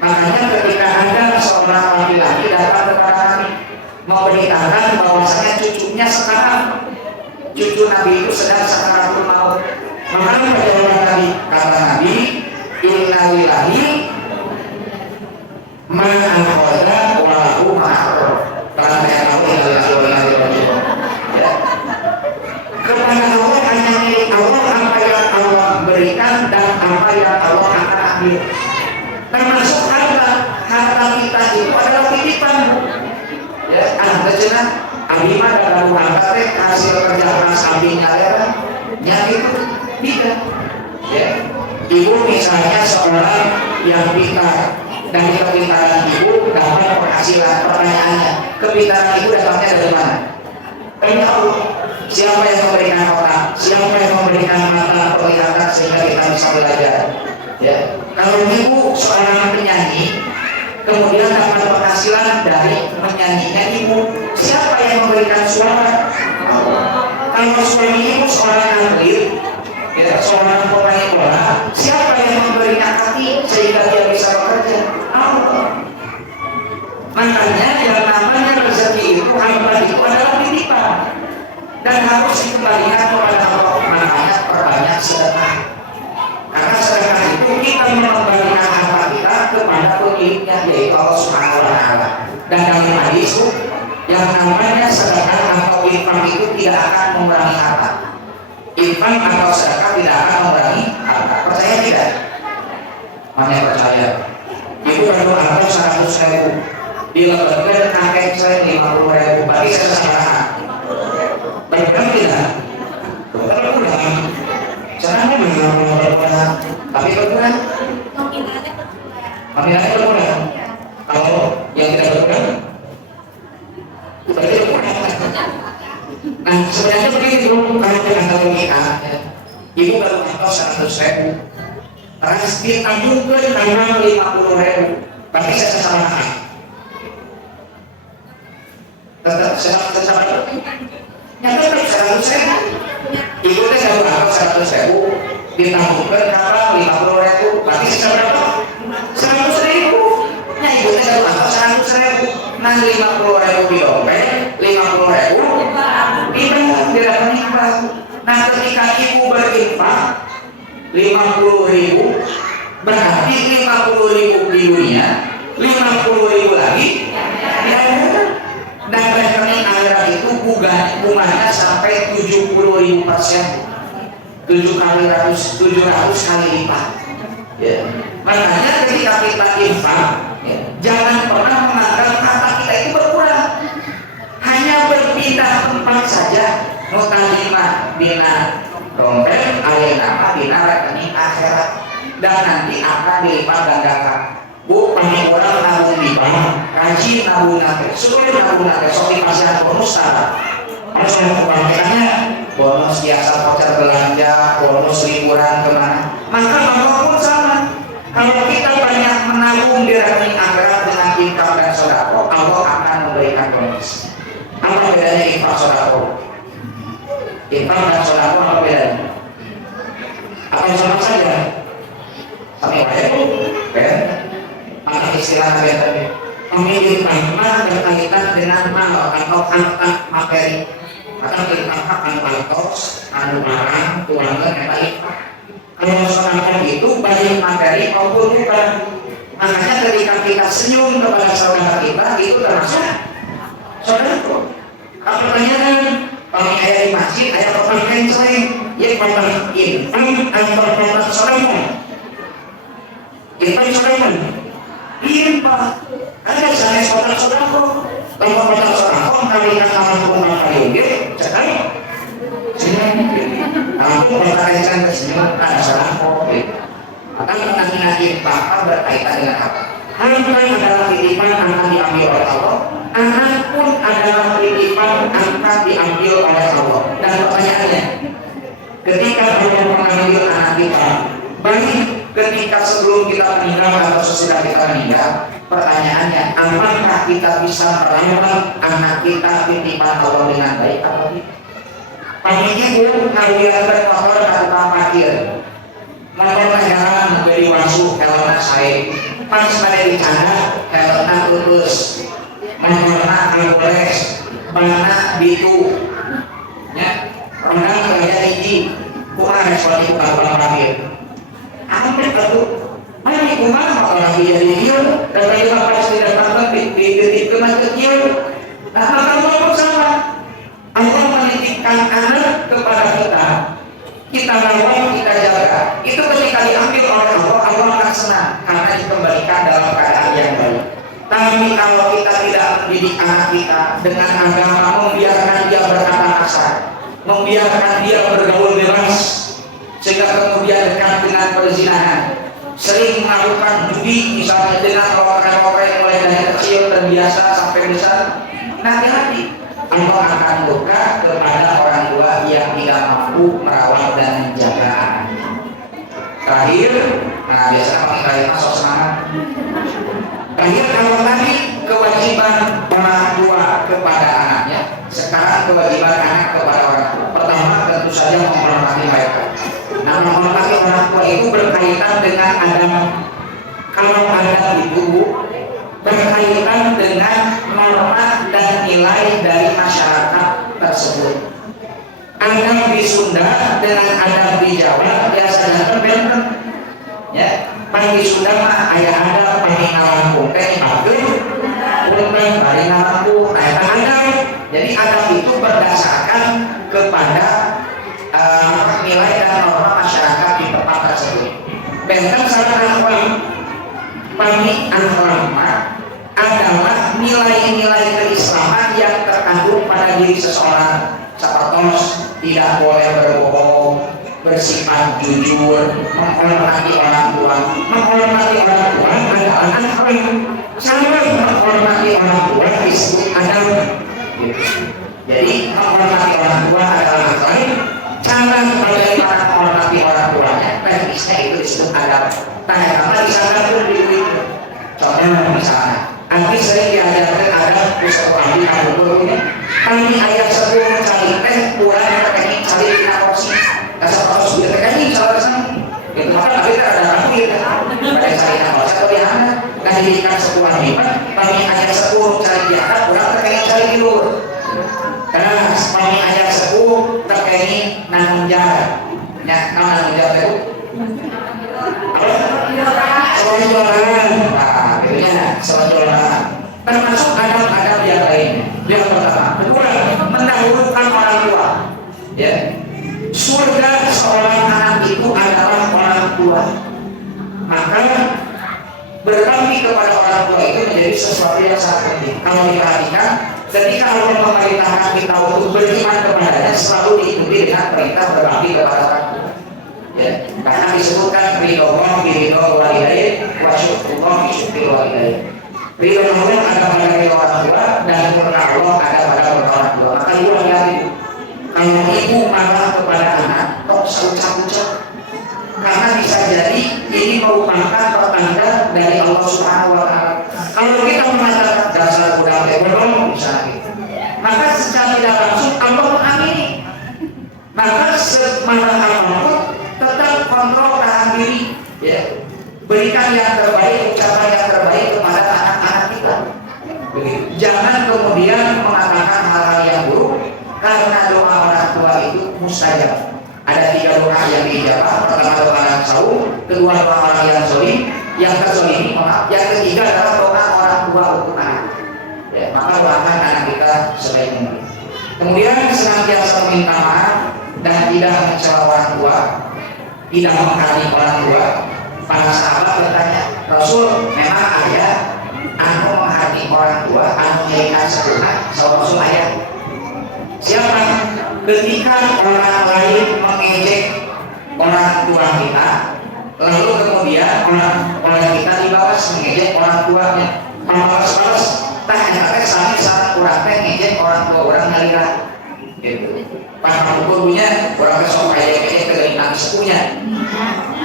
Makanya ketika ada seorang laki-laki datang kepada kami memberitakan bahwasanya cucunya sekarang, cucu Nabi itu sedang sakaratul maut, maka jawaban Nabi, kata Nabi, inna lillahi ma akhadha wa lahu ma a'ta. Karena yang aku inna lillahi wa inna ilaihi raji'un. Kepada Allah hanya milik Allah apa yang Allah berikan dan apa yang Allah akan ambil. Termasuk harta kita itu adalah titipan. Ya, ada cenah abimah dalam harta teh hasil kerja keras abinya ya, yang itu tidak. Ya, ibu misalnya seorang yang pintar, dari kepintaran ibu dapat penghasilan. Pertanyaannya, kepintaran ibu datangnya dari mana? Dari Allah. Siapa yang memberikan otak? Siapa yang memberikan mata penglihatan sehingga kita bisa belajar? Ya, kalau ibu seorang penyanyi, kemudian dapat penghasilan dari menyanyinya ibu, siapa yang memberikan suara? Kalau suami ibu seorang atlet, ya, seorang pemain bola, siapa yang memberinya hati sehingga dia bisa bekerja? Allah. Makanya yang namanya rezeki itu, harta itu adalah titipan dan harus dikembalikan kepada Allah. Makanya perbanyak sedekah. Karena sedekah itu kita mengembalikan harta kita kepada pemiliknya, yaitu Allah Subhanahu wa Ta'ala. Dan dalam hadis yang namanya sedekah atau infak itu tidak akan mengurangi harta. Infak atau sedekah tidak akan mengurangi harta. Percaya tidak? Mana yang percaya? Ibu perlu harta 100.000, dilebatkan kakek saya 50.000, bagi saya kesalahan. Berkurang tidak? Berkurang. Caranya berkurang, tapi berkurang. Nominalnya berkurang. Kalau yang tidak berkurang, berarti berkurang. Nah sebenarnya begini dulu, kalau dengan logika, ibu baru atau 100.000, terus ditanggung ke tanggal 50.000, berarti saya kesalahan. Tetap saya nyata 100.000. Ibu teh baru atau 100.000, ditanggungkan kapal 50.000, berarti sisa berapa? 100.000. Nah ibu teh baru atau 100.000, nah 50.000 di dompet, 50.000 tidak menimpa. Nah ketika ibu berinfak 50.000, berarti 50.000 di dunia, 50.000 lagi di akhirat. Dan rekening akhirat itu bunganya sampai 70.000%, 700 kali lipat. Ya. Makanya ketika kita infak, ya, jangan pernah menganggap harta kita itu berkurang. Hanya berpindah tempat saja. Mutalima dina dompet, alena dina rekening akhirat, dan nanti akan dilipat gandakan. Bu, paling orang nabung di bank, rajin nabung nanti, supaya nabung nanti, so dipasang bonus tak? Harus mengembangkannya, bonus biasa voucher belanja, bonus liburan kemana? Maka Allah pun sama. Kalau kita banyak menabung di rekening akhirat dengan infak dan sedekah, Allah akan memberikan bonus. Apa bedanya infak sedekah? Infak dan sedekah apa bedanya? Apa yang sama saja? Sama itu, kan? Maka istilah tadi memilih makna berkaitan dengan mal atau harta materi. Maka kita akan bantos, anu barang, keuangan, eta infak. Kalau sedekah itu baik materi maupun bukan. Makanya ketika kita senyum kepada saudara kita itu termasuk saudara. Kalau pertanyaan, kalau ayah di masjid, ayah pertanyaan sering, ya pertanyaan antar pertanyaan saudara. Infak saudara, infak. Ada saya saudara-saudara, kalau pertanyaan saudara, kalian akan mengumpulkan kalian, cakap. Aku berkaitan kesenyum ada salah kok. Maka nanti bapak berkaitan dengan apa? Harta adalah titipan akan diambil oleh Allah. Anak pun adalah titipan akan diambil oleh Allah. Dan pertanyaannya, ketika Allah mengambil anak kita, baik ketika sebelum kita meninggal atau sesudah kita meninggal, pertanyaannya, apakah kita bisa merawat anak kita titipan Allah dengan baik atau tidak? Pagi ibu ngawiran berkotor tanpa parkir, motor jalan memberi masuk helmnya saya, pas pada di sana helmnya lurus, motornya lurus, bana bitu, ya, rendang kerja tinggi, bukan respon ibu kalau parkir. Hampir itu, mana ibu mana motor lagi jadi dia, dan lagi pas tidak pernah di titik kecil, nah kalau mau sama. Allah menitipkan anak kepada kita rawat, kita jaga. Itu ketika diambil oleh Allah, Allah akan senang karena dikembalikan dalam keadaan yang baik. Tapi kalau kita tidak mendidik anak kita dengan agama, membiarkan dia berkata kasar, membiarkan dia bergaul bebas, sehingga kemudian dekat dengan perzinahan, sering melakukan judi misalnya dengan roker-roker mulai dari kecil dan biasa sampai besar, hati-hati. Allah akan buka kepada orang tua yang tidak mampu merawat dan menjaga anak. Terakhir, nah biasanya orang terakhir masuk semangat. Terakhir kalau tadi kewajiban orang tua kepada anaknya, sekarang kewajiban anak kepada orang tua. Pertama tentu saja menghormati mereka. Nah menghormati orang tua itu berkaitan dengan adab. Kalau adab itu berkaitan dengan norma dan nilai dari masyarakat tersebut. Adab di Sunda dengan adab di Jawa biasanya berbeda. Ya, pan di Sunda mah ayah ada peninggalan putih bagus, putih bari ngalampu, adab. Jadi adab itu berdasarkan kepada nilai dan norma masyarakat di tempat tersebut. Benteng salah Pami al-Rahmah adalah nilai-nilai keislaman yang terkandung pada diri seseorang. Seperti tidak boleh berbohong, bersifat jujur, menghormati orang tua. Menghormati orang tua adalah anak cara menghormati orang tua disebut adab. Jadi menghormati orang tua adalah akhlak. Cara bagaimana menghormati orang tuanya, teknisnya itu disebut adab. Tanya-tanya di sana pun di contohnya misalnya, nanti sering diajarkan adab pusat kami ini. Kami ayat 10 cari teh, kurang teknik cari tidak porsi. Dasar porsi sudah teknik salah sana. Itu maka kita ada kami pada cari tidak porsi atau yang mana? Dan diberikan sebuah nikmat. Kami ayat 10 cari di atas, kurang teknik cari di luar. Karena kami ayat 10 teknik nanggung jarak. Ya, nanggung jarak itu. Selain jualan, nah, itunya selain jualan. Termasuk adab-adab yang lainnya. Yang pertama, kedua, mendahulukan orang tua. Ya, surga seorang anak itu adalah orang tua. Maka berbakti kepada orang tua itu menjadi sesuatu yang sangat penting. Kalau diperhatikan, ketika Allah memerintahkan kita untuk beriman kepadanya, selalu diikuti dengan perintah berbakti kepada orang tua. Ya, karena disebutkan ridho Allah bi ridho walidain wa syukrullah bi syukri walidain. Ridho Allah ada pada ridho orang tua dan murka Allah ada pada murka orang tua. Maka ibu hati-hati. Kalau ibu marah kepada anak, kok ucap-ucap? Karena bisa jadi ini merupakan pertanda dari Allah Subhanahu wa Ta'ala. Kalau kita mengatakan dasar budak bodoh misalnya, maka secara tidak langsung Allah mengamini. Maka semarah apapun tetap kontrol tahan diri, ya. Berikan yang terbaik, ucapan yang terbaik kepada anak-anak kita. Begitu. Jangan kemudian mengatakan hal-hal yang buruk, karena doa orang tua itu mustajab. Ada 3 doa yang dijawab. Pertama doa yang saum, kedua doa orang yang zolim, yang terzalimi, maaf. Yang ketiga adalah doa orang tua untuk anak. Ya, maka doakan anak kita sebaik mungkin. Kemudian senantiasa meminta maaf dan tidak mencela orang tua, tidak menghardik orang tua. Para sahabat bertanya, Rasul, memang ada anu menghardik orang tua, anu menjadikan sempurna? Rasul ayat. Siapa? Ketika orang lain mengejek orang tua kita, lalu kemudian orang kita dibalas mengejek orang tuanya, balas-balas, tanya sami saat kurang teh ngejek orang tua orang ngalira, gitu. Pada gurunya orang kesok kayak ke nangis punya,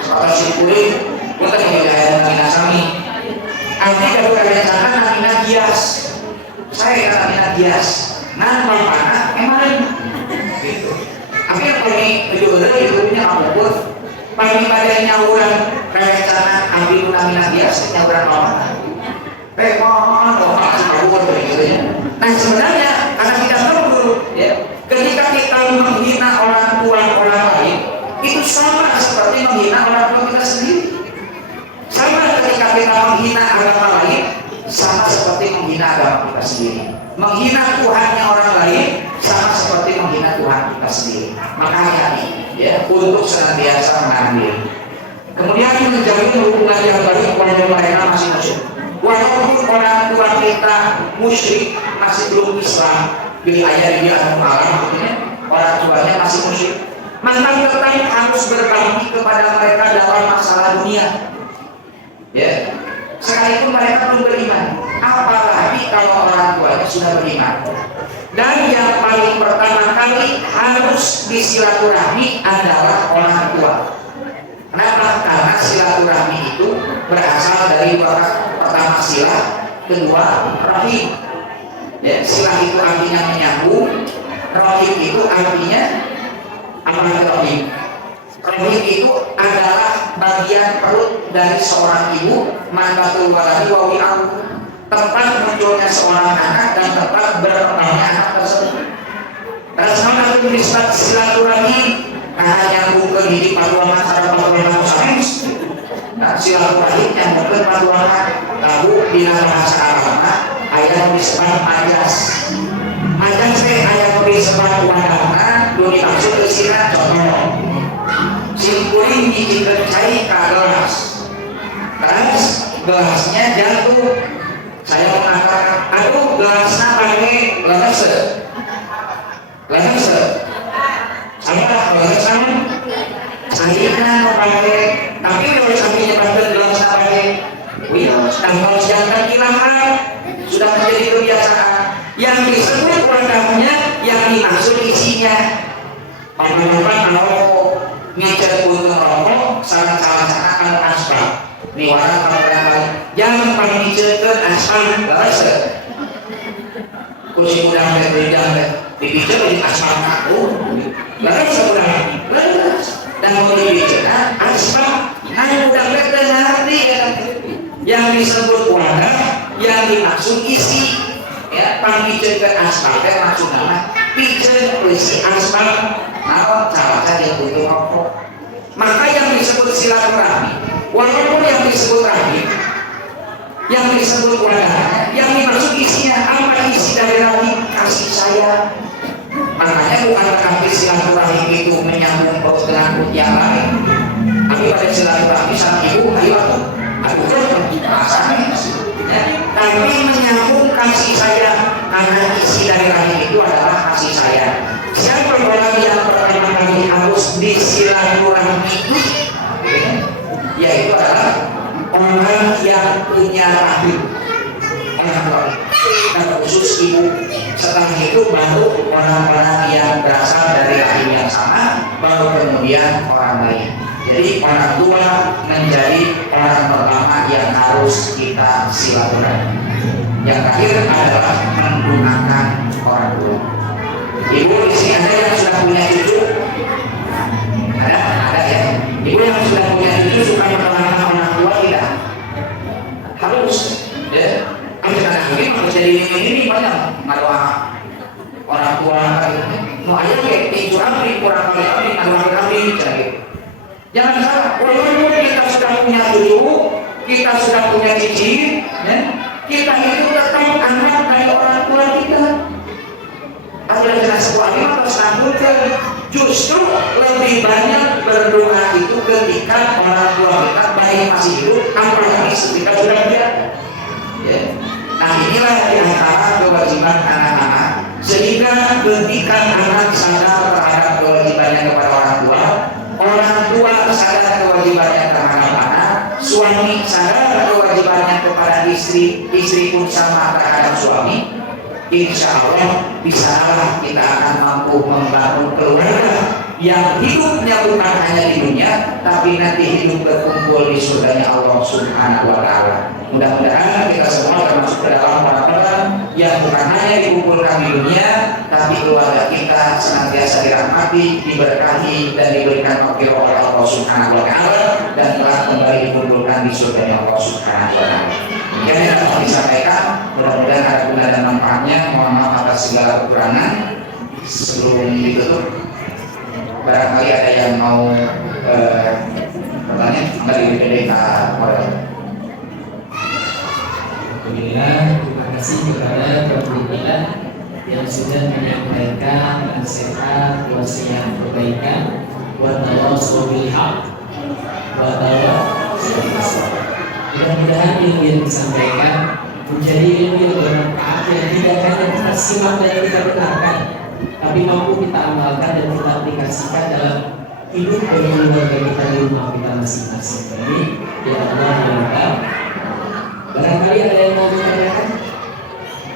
soal syukurin, kita menjadi nangis sami. Arti kalau kalian sana nangis bias, saya kata nangis bias, nambah anak emang, gitu. Akhirnya paling ujung-ujung itu punya apapun. Paling badannya orang kayak sana ambil nangis biasanya orang apa? Remon, nah sebenarnya karena kita tahu dulu, ya, ketika kita menghina orang tua orang lain, itu sama seperti menghina orang tua kita sendiri. Sama ketika kita menghina agama lain, sama seperti menghina agama kita sendiri. Menghina Tuhannya orang lain, sama seperti menghina Tuhan kita sendiri. Makanya ya, untuk senantiasa mengambil. Kemudian menjalin hubungan yang baik walaupun mereka masih musyrik. Walaupun orang tua kita musyrik, masih belum Islam, bila ayat dia alam, orang tuanya masih musyrik, maka tetap harus berbakti kepada mereka dalam masalah dunia. Ya, sekalipun mereka belum beriman, apalagi kalau orang tuanya sudah beriman. Dan yang paling pertama kali harus disilaturahmi adalah orang tua. Kenapa? Karena silaturahmi itu berasal dari pertama silah, kedua rahim. Ya, silah itu artinya menyambung, rahim itu artinya apa? Rahim. Rahim itu adalah bagian perut dari seorang ibu, mandatul waladi wa wi'au, tempat munculnya seorang anak dan tempat berkembangnya anak tersebut. Rasulullah itu disebut silaturahmi. Nah, yang bukan di paduan cara paduan sains. Nah, silaturahim yang bukan paduan tahu di bahasa Arab ayat disebut majas. Majas teh ayat disebut wadana, dua dimaksud kesina contoh. Simkuring dijadikan cai ke gelas. Terus gelasnya jatuh. Saya mengatakan, aduh gelasnya pakai lenser. Saya balasan sandina pakai, tapi kalau sampingnya pada dalam pakai wheels dan kalau sedangkan ilahan sudah menjadi kebiasaan. Yang disebut produknya, yang dimaksud isinya. Bapak-bapak kalau ngecer untuk rokok, salah-salah akan aspal. Ini warna kalau yang paling diceritakan aspal berasa. Kursi mudah berdendam dipicu di aspal aku. Lalu sebenarnya dan mau dibicara aspal hanya udah betul hati yang disebut wadah yang dimaksud isi ya panggilan ke aspal itu maksud nama pijen isi aspal nah salah saja butuh rokok. Maka yang disebut silaturahmi walaupun yang disebut rahim yang disebut wadah yang dimaksud isinya apa isi dari rahim kasih sayang. Makanya bukan berarti silaturahim itu menyambung perut dengan perut yang lain. Tapi pada silaturahmi sang ibu, ayo aku rasanya ya. Tapi menyambung kasih sayang karena isi dari rahim itu adalah kasih sayang. Siapa orang yang pertama kali harus disilaturahmi itu? Yaitu adalah orang yang punya rahim. Orang tua dan khusus ibu. Setelah itu baru orang-orang yang berasal dari rahim yang sama, baru kemudian orang lain. Jadi orang tua menjadi orang pertama yang harus kita silaturahmi. Yang terakhir adalah menggunakan orang tua. Ibu di sini ada yang sudah punya cucu? Ada ya. Ibu yang sudah punya cucu suka menggunakan orang tua tidak? Harus. Ya. Harus jadi ini banyak malah orang tua mau aja kayak tinggal ambil kurang kali ambil jangan salah. Walaupun kita sudah punya cucu, kita kita sudah punya cicit, ya, kita itu tetap anak dari orang tua kita. Ada jelas sebuah atau sambutkan. Justru lebih banyak berdoa itu ketika orang tua kita baik masih hidup, apalagi ketika sudah meninggal. Ya. Nah inilah diantara kewajiban anak-anak. Sehingga ketika anak sadar terhadap kewajibannya kepada orang tua sadar kewajibannya terhadap anak, suami sadar kewajibannya kepada istri, istri pun sama terhadap suami. Insya Allah bisalah kita akan mampu membangun keluarga yang hidupnya bukan hanya di dunia, tapi nanti hidup berkumpul di surganya Allah Subhanahu wa Ta'ala. Mudah-mudahan kita semua termasuk ke dalam orang-orang yang bukan hanya dikumpulkan di dunia, tapi keluarga kita senantiasa dirahmati, diberkahi, dan diberikan maghfirah oleh Allah Subhanahu wa Ta'ala, dan telah kembali dikumpulkan di surganya Allah Subhanahu wa Ta'ala. Demikian yang dapat disampaikan, mudah-mudahan ada guna dan manfaatnya. Mohon maaf atas segala kekurangan. Sebelum ditutup, barangkali ada yang mau bertanya, mari diberi Pak Model. Alhamdulillah, terima kasih kepada pimpinan yang sudah menyampaikan nasihat, wasiat kebaikan, watawassaw bil haq, watawassaw bis sabr. Mudah-mudahan ilmu yang disampaikan menjadi ilmu yang bermanfaat, yang tidak hanya kita simak dan kita dengarkan, tapi mampu kita amalkan dan kita aplikasikan dalam hidup dan keluarga kita di rumah kita masing-masing. Ini ya Allah berkah. Barangkali ada yang mau bertanyakan?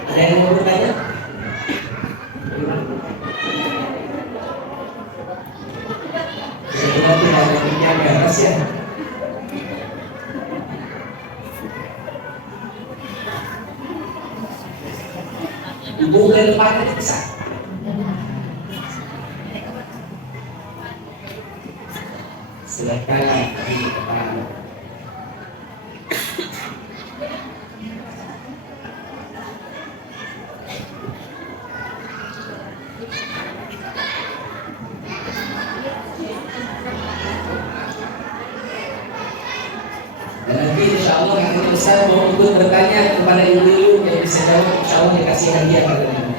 Ada yang mau bertanya? Saya tidak ada yang beres ya. Ibu dari depan itu bisa. Silakan di depan. Dan nanti insya Allah yang besar mau ikut bertanya kepada ibu-ibu yang bisa jawab, insya Allah dikasih hadiah kepada ibu.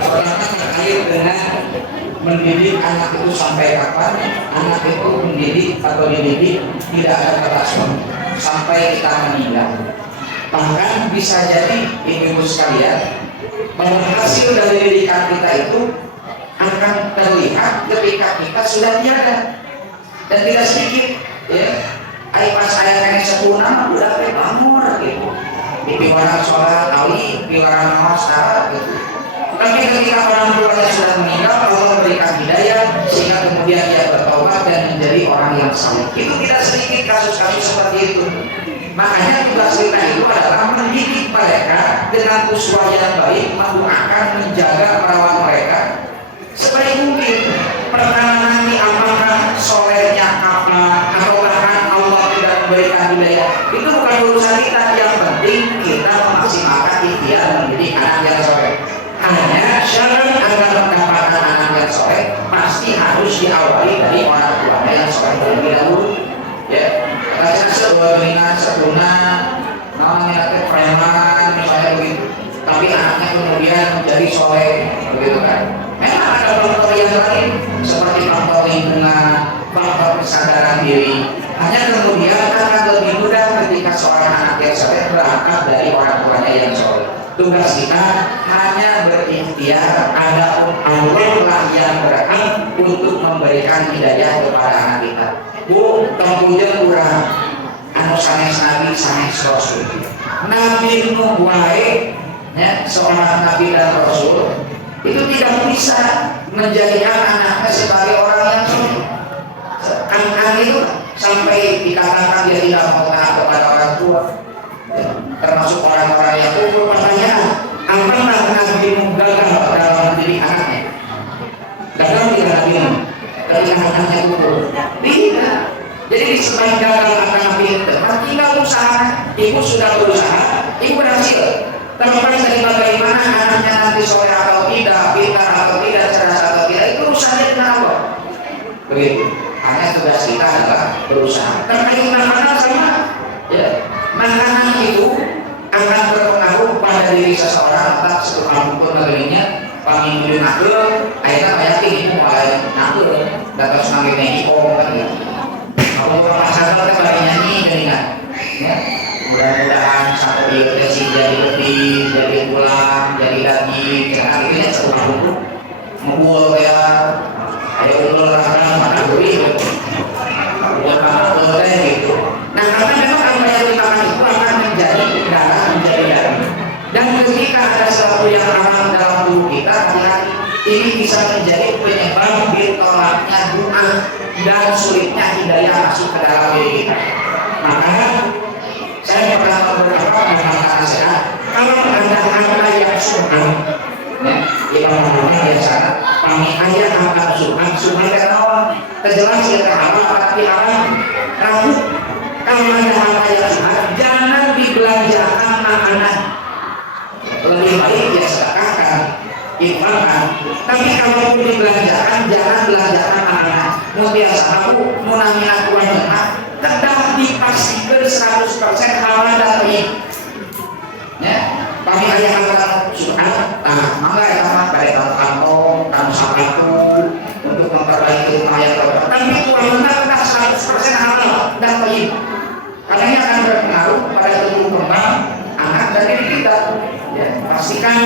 Pertama terkait dengan mendidik anak itu sampai kapan. Anak itu mendidik atau dididik tidak ada batas sampai kita meninggal. Bahkan bisa jadi ibu-ibu sekalian bahwa hasil dari didikan kita itu akan terlihat ketika kita sudah tiada. Dan tidak sedikit ya, pas saya kena 10 nama udah pamor gitu, di piwaran sholat kali, piwaran mawas gitu. Tapi ketika orang tuanya sudah meninggal, Allah berikan hidayah sehingga kemudian dia bertobat dan menjadi orang yang saleh. Itu tidak sedikit kasus-kasus seperti itu. Makanya tugas kita itu adalah mendidik mereka dengan uswah yang baik, mendoakan, menjaga, merawat mereka sebaik mungkin. Pertama nanti apakah solehnya apa, atau bahkan Allah tidak memberikan hidayah, itu bukan urusan kita. Yang penting kita memaksimalkan ikhtiar mendidik anak yang soleh. Hanya syarat agar mendapatkan anak yang soleh pasti harus diawali dari orang tuanya yang soleh terlebih dahulu. Ya, karena sebuah setuna, namanya preman misalnya begitu. Tapi anaknya kemudian menjadi soleh, begitu kan? Memang ada faktor yang lain seperti faktor lingkungan, faktor kesadaran diri. Hanya kemudian akan lebih mudah ketika seorang anak yang soleh berangkat dari orang tuanya yang soleh. Tugas kita hanya berikhtiar, adapun Allah lah yang berhak untuk memberikan hidayah kepada anak kita. Bu, tempuhnya kurang anu sanes Nabi, sanes Rasul. Nabi Nuh wae, ya, seorang Nabi dan Rasul itu tidak bisa menjadikan anaknya sebagai orang yang soleh. Anak itu sampai dikatakan dia tidak mau taat kepada orang tua, termasuk orang-orang yang kufur. Pertanyaan, apakah Nabi Nuh gagal dalam mendidik anaknya? Gagal tidak Nabi Nuh ketika anaknya kufur? Tidak. Jadi selain gagal akan Nabi Nuh, tinggal usaha. Ibu sudah berusaha, ibu berhasil. Terlepas dari bagaimana anaknya nanti soleh atau tidak, pintar atau tidak, cerdas atau tidak, itu urusannya dengan Allah. Begitu. Hanya tugas kita adalah berusaha. Terkait makanan sama, ya, makanan itu akan berpengaruh pada diri seseorang. Tak sekalipun negerinya, pemimpin nakal, akhirnya banyak ini mulai nakal. Datang semakin naik om, kan? Kalau pasangan kita bagi nyanyi, kan? Ya. Mudah-mudahan satu depresi jadi lebih, jadi tulang, jadi daging, karena akhirnya sebuah buku menguul ya, ayo ulur rakan, mana beri, buat apa gitu. Nah, karena memang apa yang dimakan itu akan menjadi darah, menjadi daging. Dan ketika ada sesuatu yang aman dalam tubuh kita, ini bisa menjadi penyebab ditolaknya doa dan sulitnya hidayah masuk ke dalam diri kita. Maka saya pernah beberapa mengatakan nasihat, kalau ada anak yang subhan, ya, imam-imam biasa, kami ayah akan subhan ketawa, terjelas ya ketawa, tapi akan ragu. Kalau ada anak yang subhan, jangan dibelanjakan makanan, lebih baik ya sedekahkan, infakkan. Tapi kalau dibelanjakan, jangan belanjakan makanan. Mutia sahabu, munamina tuan jenah, tetap dipastikan 100% halal dan baik. Ya, kami ayah akan subhan, maka ya sama pada kantong, kamu sapaku untuk memperbaiki rumah yang terbaik. Tapi tuan jenah tetap 100% halal dan baik. Karena ini akan berpengaruh pada tumbuh kembang anak dan diri kita. Ya, pastikan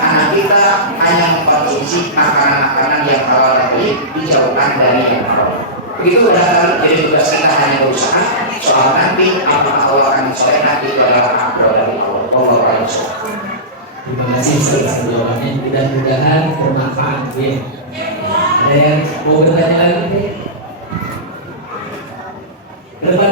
anak kita hanya mengkonsumsi makanan-makanan yang halal dan baik, dijauhkan dari yang haram. Begitu barangkali jadi tugas kita hanya berusaha. Soal nanti apakah Allah akan disoleh, nanti itu adalah hak dari Allah. Allah. Terima kasih atas jawabannya. Mudah-mudahan bermanfaat. Ya. Ada yang mau bertanya lagi? Berapa?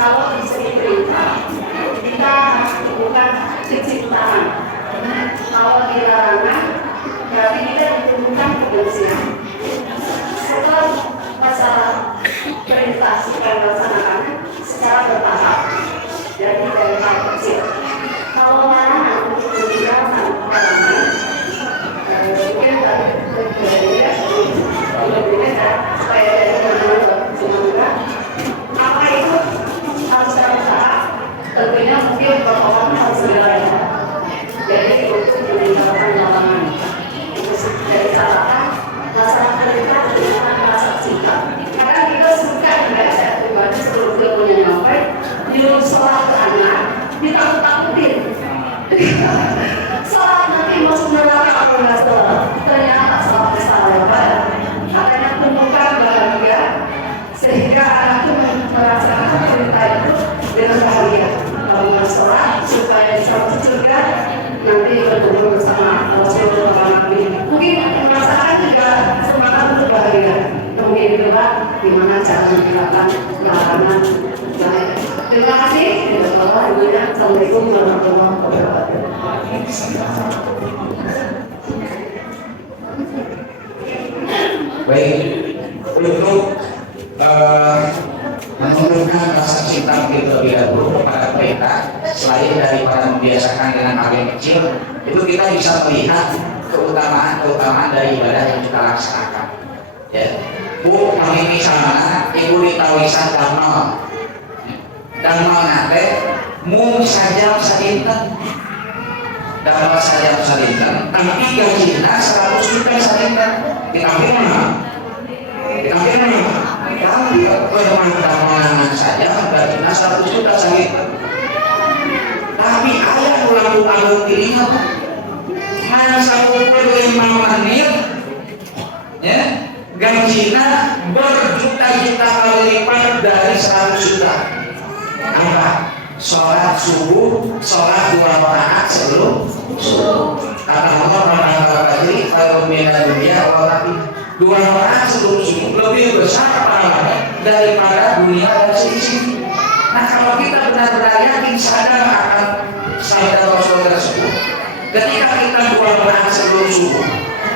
Kalau disebut perintah, kita bukan ciptaan. Kalau dilarangan, berarti kita diturunkan kebersihan. Setelah masalah perintah kita laksanakan secara bertahap dari hal kecil. Kalau larangan untuk meninggalkan larangan, mungkin tadi berbeda supaya dari semoga apa itu harus saya usaha. Tentunya mungkin protokol harus segera. Jadi untuk meninggalkan larangan itu dari catatan masalah perintah dengan rasa cinta. Karena kita suka membaca pribadi Baik, untuk menumbuhkan rasa cinta kita terlebih dahulu kepada mereka, selain daripada membiasakan dengan hal yang kecil, itu kita bisa melihat keutamaan dari ibadah yang kita laksanakan. Ya, Bu, kami misalnya ibu di tawisan dan nate mung sajam sadinten, dalam sajam sadinten, tapi gajinya 100 juta sadinten. Ditampil mana? Tapi permandangan saja gajinya 100 juta sadinten. Tapi ayah ulang dirinya mana satu perlima menit, ya, gajinya berjuta-juta kali lipat dari 100 juta. Apa? Sholat subuh, sholat 2 rakaat sebelum subuh. Kata Allah Rabbana fajri khairun minad dunya wa ma fiha. 2 rakaat sebelum subuh lebih besar pahalanya daripada dunia dan seisinya. Nah, kalau kita benar-benar yakin sadar akan sabda Rasul tersebut, ketika kita 2 rakaat sebelum subuh,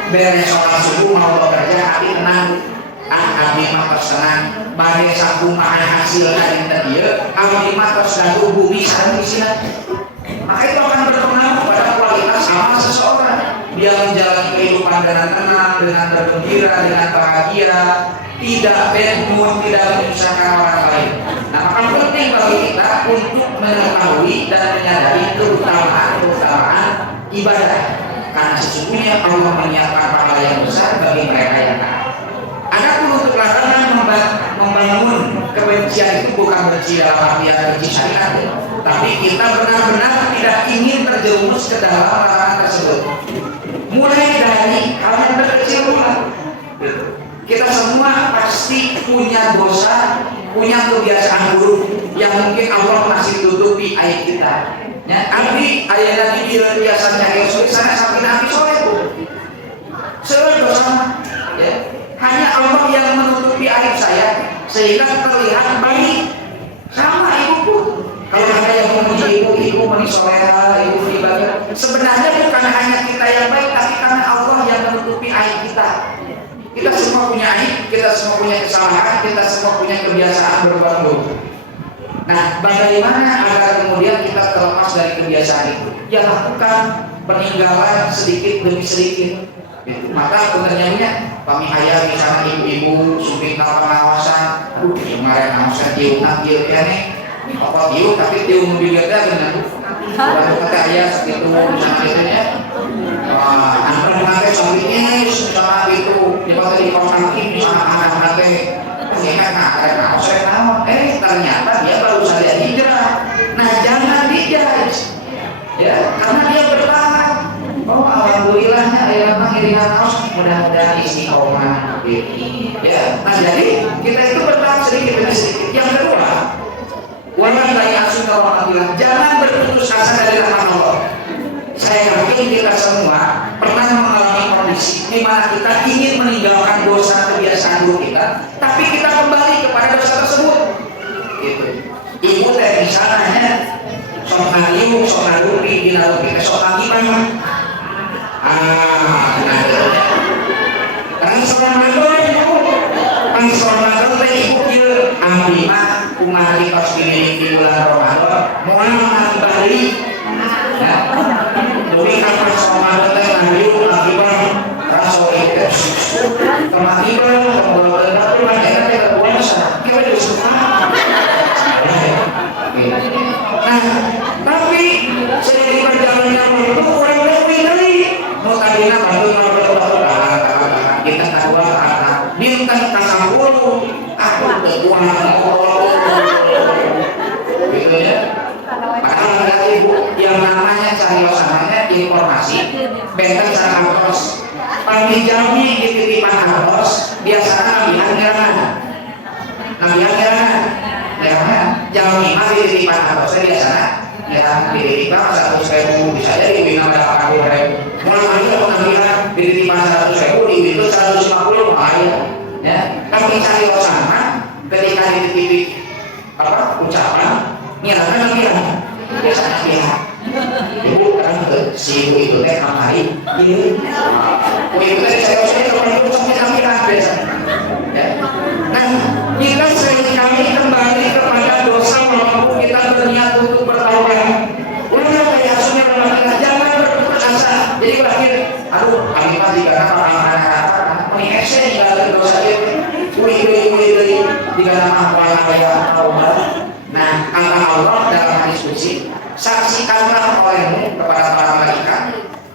beres sholat subuh mau bekerja, hati tenang, abdi mah tersenang, badai sambung makan hasil dari dia, abdi mah tersenang bumi sarang di sini. Maka itu akan berpengaruh pada kualitas amal seseorang. Dia menjalani kehidupan dengan tenang, dengan bergembira, dengan bahagia, tidak bad mood, tidak menyusahkan orang lain. Nah, maka penting bagi kita untuk mengetahui dan menyadari keutamaan ibadah, karena sesungguhnya Allah menyiapkan pahala yang besar bagi mereka yang taat. Adapun untuk larangan membangun kebencian itu bukan benci dalam artian benci syariat, tapi kita benar-benar tidak ingin terjerumus ke dalam larangan tersebut. Mulai dari hal yang terkecil pula. Kita semua pasti punya dosa, punya kebiasaan buruk yang mungkin Allah masih tutupi aib kita. Ya, abdi ayah nabi biasanya Yesus sana sampai nabi sore itu. Selain dosa, ya. Hanya Allah yang menutupi aib saya sehingga terlihat baik. Sama ibu pun. Kalau ada yang memuji ibu menisoleha, ibu ibadah. Sebenarnya bukan hanya kita yang baik, tapi karena Allah yang menutupi aib kita. Kita semua punya aib, kita semua punya kesalahan, kita semua punya kebiasaan berbuat buruk. Nah, bagaimana agar kemudian kita terlepas dari kebiasaan itu? Ya, lakukan peninggalan sedikit demi sedikit. Maka sebenarnya kami ayah misalnya ibu-ibu suping kapal pengawasan, kemarin pengawasan tiup ini apa tiup tapi tiup mobil gada dengan orang kata ayah segitu misalnya itunya antar nanti sampingnya misalnya itu dipakai di kosan ini misalnya anak nanti sehingga ada pengawasan ternyata dia baru saja hijrah. Nah, jangan dijudge ya, karena dia bertahan. Oh, alhamdulillahnya ayah mengiringan kaos mudah-mudahan istiqomah ya. Nah, jadi kita itu bertahap sedikit demi sedikit. Yang kedua, walau saya asuh rahmatillah, jangan berputus asa dari rahmat Allah. Saya yakin kita semua pernah mengalami kondisi di mana kita ingin meninggalkan dosa kebiasaan buruk kita, tapi kita kembali kepada dosa tersebut. Gitu. Ibu teh misalnya sok ngaliu, sok ngadupi, dinadupi, sok ngagimana. Transformator teh ibu kieu abdi mah kumaha tos diri di bulan Ramadan moal ngabali ya duwi ka transformator teh ngayu akibat rasa itu kematian kemudian tapi mereka teh puasa kieu geus suka. Nah, tapi seiring berjalannya waktu orang lebih dari notabene bantu kita tahu kata dinten kasangpuluh aku ketuaan gitu ya. Padahal ada ibu yang namanya cariosananya informasi benten sarantos pamijami di titipan hartos biasanya nabi anggaran ya jami mah di titipan hartos biasanya ya di titipan 100.000 bisa jadi wina ada 40.000 mulai aja pengambilan di titipan 100.000 di itu 150 bahaya ya. Tapi cariosana ketika dititip ucapan nyatakan bilang biasanya ibu kan si ibu itu teh kemarin ini ibu teh saya kalau ibu sampai kami biasa ya. Nah kita seringkali kembali kepada dosa walaupun kita berniat untuk bertaubat. Udah kayak sunnah ulama jangan berputus asa. Jadi berakhir, aduh kami mah jika anak-anak mengingatkan dalam dosa itu, jika nama ayat taubat. Nah kata Allah dalam hadis qudsi, saksikanlah olehmu kepada para malaikat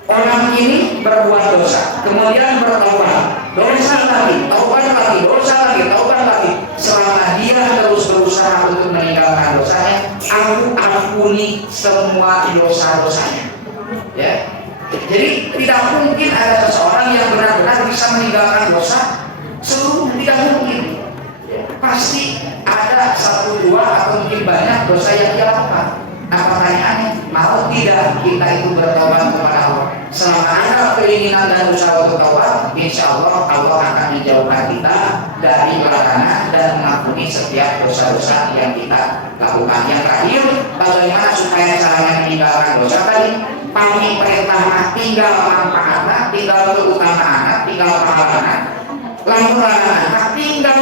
orang ini berbuat dosa, kemudian bertaubat, dosa lagi, taubat lagi, dosa lagi, taubat lagi. Selama dia terus berusaha untuk meninggalkan dosanya, aku ampuni semua dosa-dosanya. Ya, jadi tidak mungkin ada seseorang yang benar-benar bisa meninggalkan dosa seluruh, tidak mungkin. Ya, pasti ada satu dua atau mungkin banyak dosa yang dia lakukan. Nah pertanyaannya, mau tidak kita itu bertobat kepada Allah? Selama ada keinginan dan usaha untuk taubat, insya Allah Allah akan menjauhkan kita dari larangan dan mengampuni setiap dosa-dosa yang kita lakukan. Yang terakhir, bagaimana supaya caranya meninggalkan dosa tadi? Pami perintah tinggal manfaatnya, tinggal keutamaannya, tinggal pahalanya, lalu larangan tinggal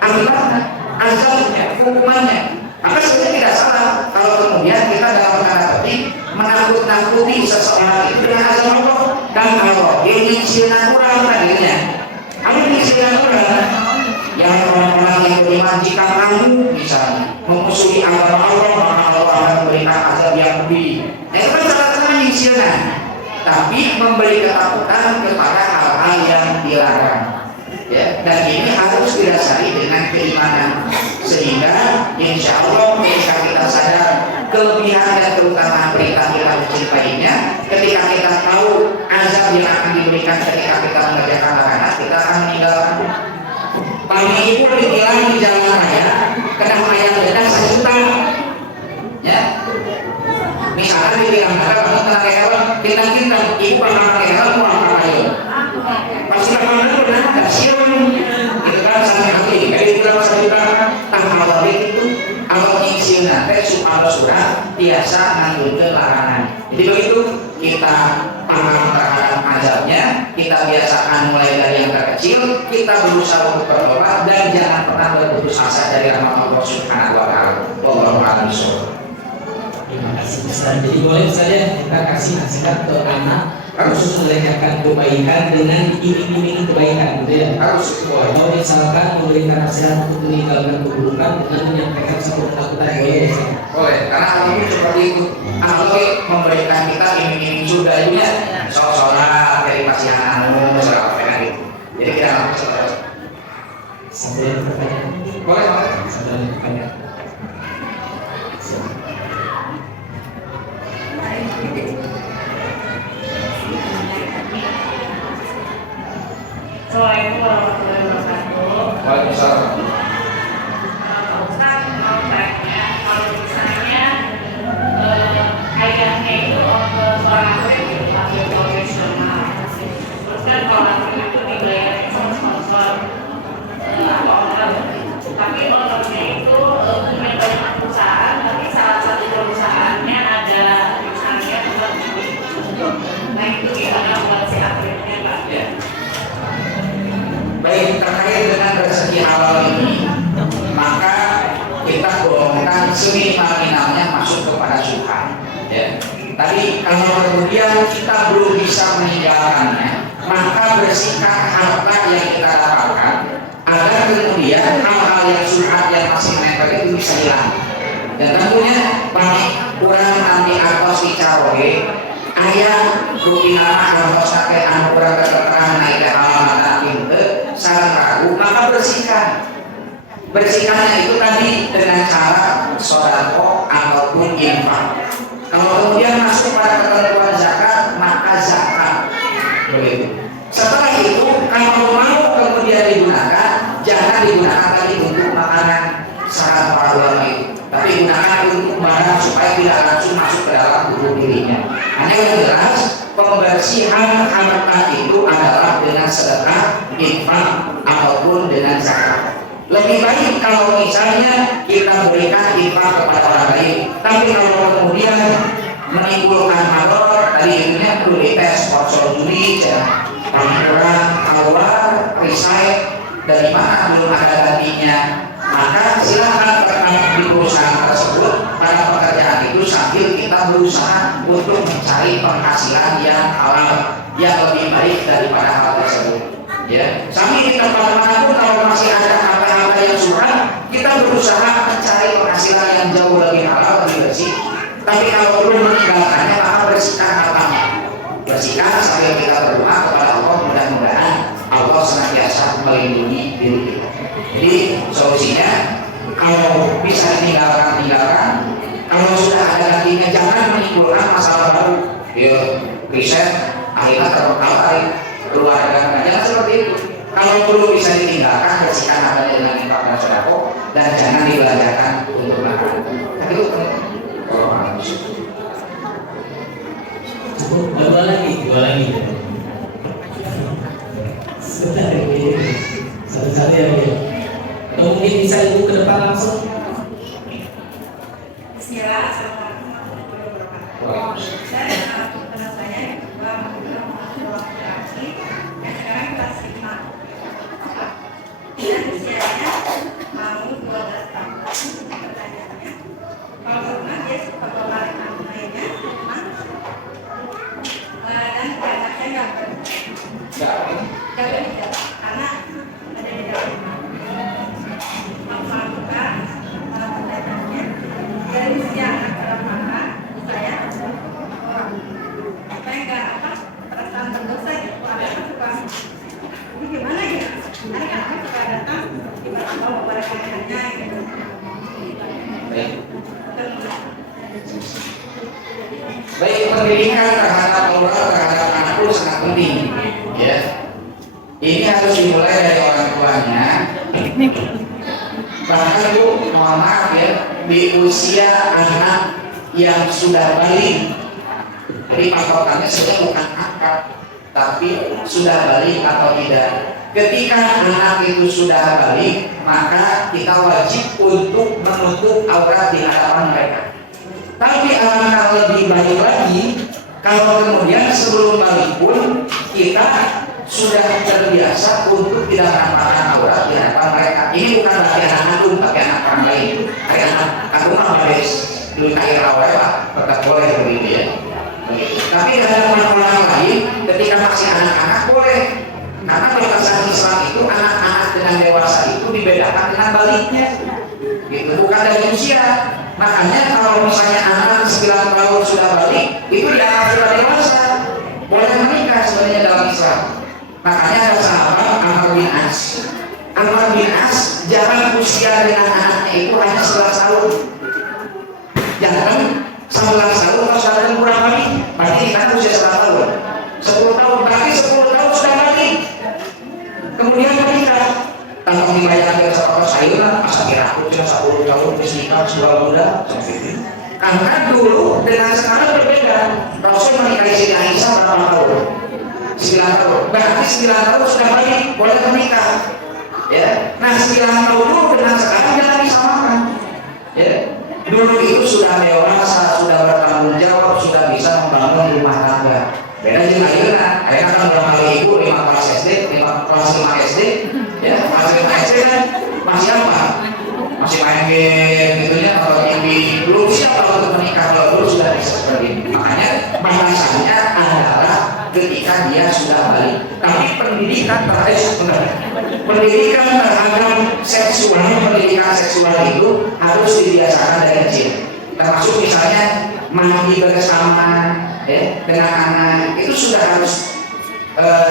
akibatnya, azabnya, hukumannya. Maka sebenarnya tidak salah kalau kemudian kita dalam tanda petik menakut-nakuti seseorang itu dengan azab Allah. Dan Allah ini sinar kurang tadinya. Ini sinar kurang. Yang orang-orang yang beriman jika kamu misalnya memusuhi agama Allah, maka Allah akan memberikan azab yang lebih. Nah itu kan salah-salah yang sinar. Tapi memberi ketakutan kepada hal-hal yang dilarang. Ya, dan ini harus didasari dengan keimanan sehingga insya Allah ketika kita sadar kelebihan dan keutamaan perintah kita mencintainya, ketika kita tahu azab yang akan diberikan ketika kita mengerjakan larangan, kita akan meninggalkan. Pagi ibu ditilang di jalan raya kena ayam denda 1 juta, ya misalnya ditilang kamu kena hewan kita ibu bakal pakai hewan mau apa ayo pasti bakal benar nggak siun gitu kan sampai nanti kayak ditilang 1 juta tanpa lagi itu kalau ingin nanti supaya surat biasa ngambil ke larangan. Jadi begitu kita paham terhadap azabnya, kita biasakan mulai dari yang terkecil, kita berusaha untuk bertobat dan jangan pernah berputus asa dari rahmat Allah Subhanahu wa taala. Wallahu a'lam bishawab. Terima kasih Ustaz. Jadi boleh saja kita kasih nasihat ke anak khusus mengerjakan kebaikan dengan iming-iming kebaikan, gitu ya. Harus boleh. Kalau misalkan memberikan nasihat untuk meninggalkan keburukan dengan menyampaikan satu ketakutan, boleh. Boleh, karena hal ini seperti itu. Allah memberikan kita iming-iming surga itu ya, sholat dari pasihan anu, sholat apa gitu. Jadi kita harus sholat. Sambil bertanya. Boleh. Sambil bertanya. Assalamualaikum warahmatullahi wabarakatuh. Waalaikumsalam. Pak Ustaz mau tanya, kalau misalnya ayahnya itu seorang atlet gitu, atlet profesional. Terus kan kalau atlet itu dibayar sama sponsor atau orang, tapi onornya itu punya banyak perusahaan, tapi salah satu perusahaannya ada misalnya buat nah itu gimana buat si atletnya Pak? Ya. Baik, terkait dengan rezeki halal ini, maka kita golongkan seminimal-minimalnya masuk kepada syubhat. Ya. Tadi kalau kemudian kita belum bisa meninggalkannya, maka bersihkan harta yang kita dapatkan agar kemudian hal-hal yang syubhat yang masih nempel itu bisa hilang. Dan tentunya banyak kurang nanti atas dicaroge ayah rutinama atau sampai anu kurang keterangan naik ke alamat itu saran ragu, maka bersihkannya itu tadi dengan cara sodako ataupun infak. Kalau kemudian masuk pada ketentuan zakat, maka zakat begitu. Setelah itu kalau mau kemudian digunakan, jangan digunakan tadi untuk makanan saran para ulama itu, tapi gunakan untuk barang supaya tidak langsung masuk ke dalam tubuh dirinya. Hanya yang jelas pembersihan harta itu adalah dengan sedekah, infak ataupun dengan zakat. Lebih baik kalau misalnya kita berikan infak kepada orang lain, tapi kalau kemudian menimbulkan mador tadi itunya perlu dites sponsor juri ya. Orang keluar resign dari mana belum ada gantinya, maka silakan rekan di perusahaan tersebut pada pekerjaan itu sambil kita berusaha untuk mencari penghasilan yang halal yang lebih baik daripada hal tersebut. Ya, sambil di tempat manapun kalau masih ada harta-harta yang suram, kita berusaha mencari penghasilan yang jauh lebih halal, lebih bersih. Tapi kalau belum meninggalkannya, maka bersihkan hartanya. Bersihkan sambil kita berdoa kepada Allah, mudah-mudahan Allah senantiasa melindungi diri kita. Jadi solusinya, kalau bisa tinggalkan, kalau sudah ada gantinya jangan menimbulkan masalah baru. Ya, riset akhirnya terbengkalai keluarga, jangan seperti itu. Kalau perlu bisa ditinggalkan, bersihkan hartanya dengan infak dan sedekah, dan jangan dibelanjakan untuk makan. Itu dua lagi. Sebentar ini, satu-satu ya. Atau mungkin bisa ibu ke depan langsung. Bismillah, assalamualaikum warahmatullahi wabarakatuh. Saya teman saya yang kedua laki-laki yang sekarang kelas 5 dan usianya mau 12 tahun. Pertanyaannya, kalau pernah dia suka bawa mainnya, dan anaknya nggak berhijab karena ada di dalam melakukan pertanyaannya dari usia anak dalam mata saya orang apa enggak perasaan berdosa gitu anak suka ini gimana ya anak suka datang gimana mau pada kamarnya gitu. Baik, pendidikan terhadap moral terhadap anak itu sangat penting, ya. Ini harus dimulai dari orang tuanya. Bahkan Bu, mohon maaf ya, di usia anak yang sudah balik, jadi patokannya sebenarnya bukan akad, tapi sudah balik atau tidak. Ketika anak itu sudah balik, maka kita wajib untuk menutup aurat di hadapan mereka. Tapi alangkah lebih baik lagi kalau kemudian sebelum balik pun kita sudah terbiasa untuk tidak menampakkan aurat di hadapan mereka. Ini bukan bagi anak aku, bagi anak orang lain. Bagi anak aku mah habis dulu air awal pak, tetap boleh begitu ya. Tapi di hadapan orang lain, ketika masih anak-anak boleh. Karena batasan Islam itu anak-anak dengan dewasa itu dibedakan dengan baliknya. Gitu, bukan dari usia. Makanya kalau misalnya anak 9 tahun sudah balik, itu dianggap sudah dewasa, boleh menikah sebenarnya dalam Islam. Makanya ada sahabat Amr bin As. Amr bin As jarak usia dengan anaknya itu hanya 11 tahun. Jangan 11 tahun kalau sudah kurang lagi, berarti kan usia 11 tahun. 10 tahun, berarti 10 tahun sudah balik. Kemudian menikah. Tanpa dibayar sekolah sayuran, masa kira aku sudah 10 tahun nikah sudah muda. Karena dulu dengan sekarang berbeda. Rasul menikahi Siti Aisyah berapa tahun? 9 tahun. Berarti 9 tahun sudah balik, boleh menikah. Ya. Nah 9 tahun dulu dengan sekarang jangan disamakan. Ya. Dulu itu sudah dewasa, sudah bertanggung jawab, sudah bisa membangun rumah tangga. Beda dengan ayeuna, ayeuna kan udah kali ibu 5 kelas SD, 5 SD, ya kelas 5 SD kan masih apa? Masih main game gitu ya, atau TV, belum siap untuk menikah, kalau dulu sudah bisa seperti ini. Makanya bahasannya adalah ketika dia sudah balik. Tapi pendidikan terhadap pendidikan seksual itu harus dibiasakan dari kecil. Termasuk misalnya mandi bersama ya, dengan anak itu sudah harus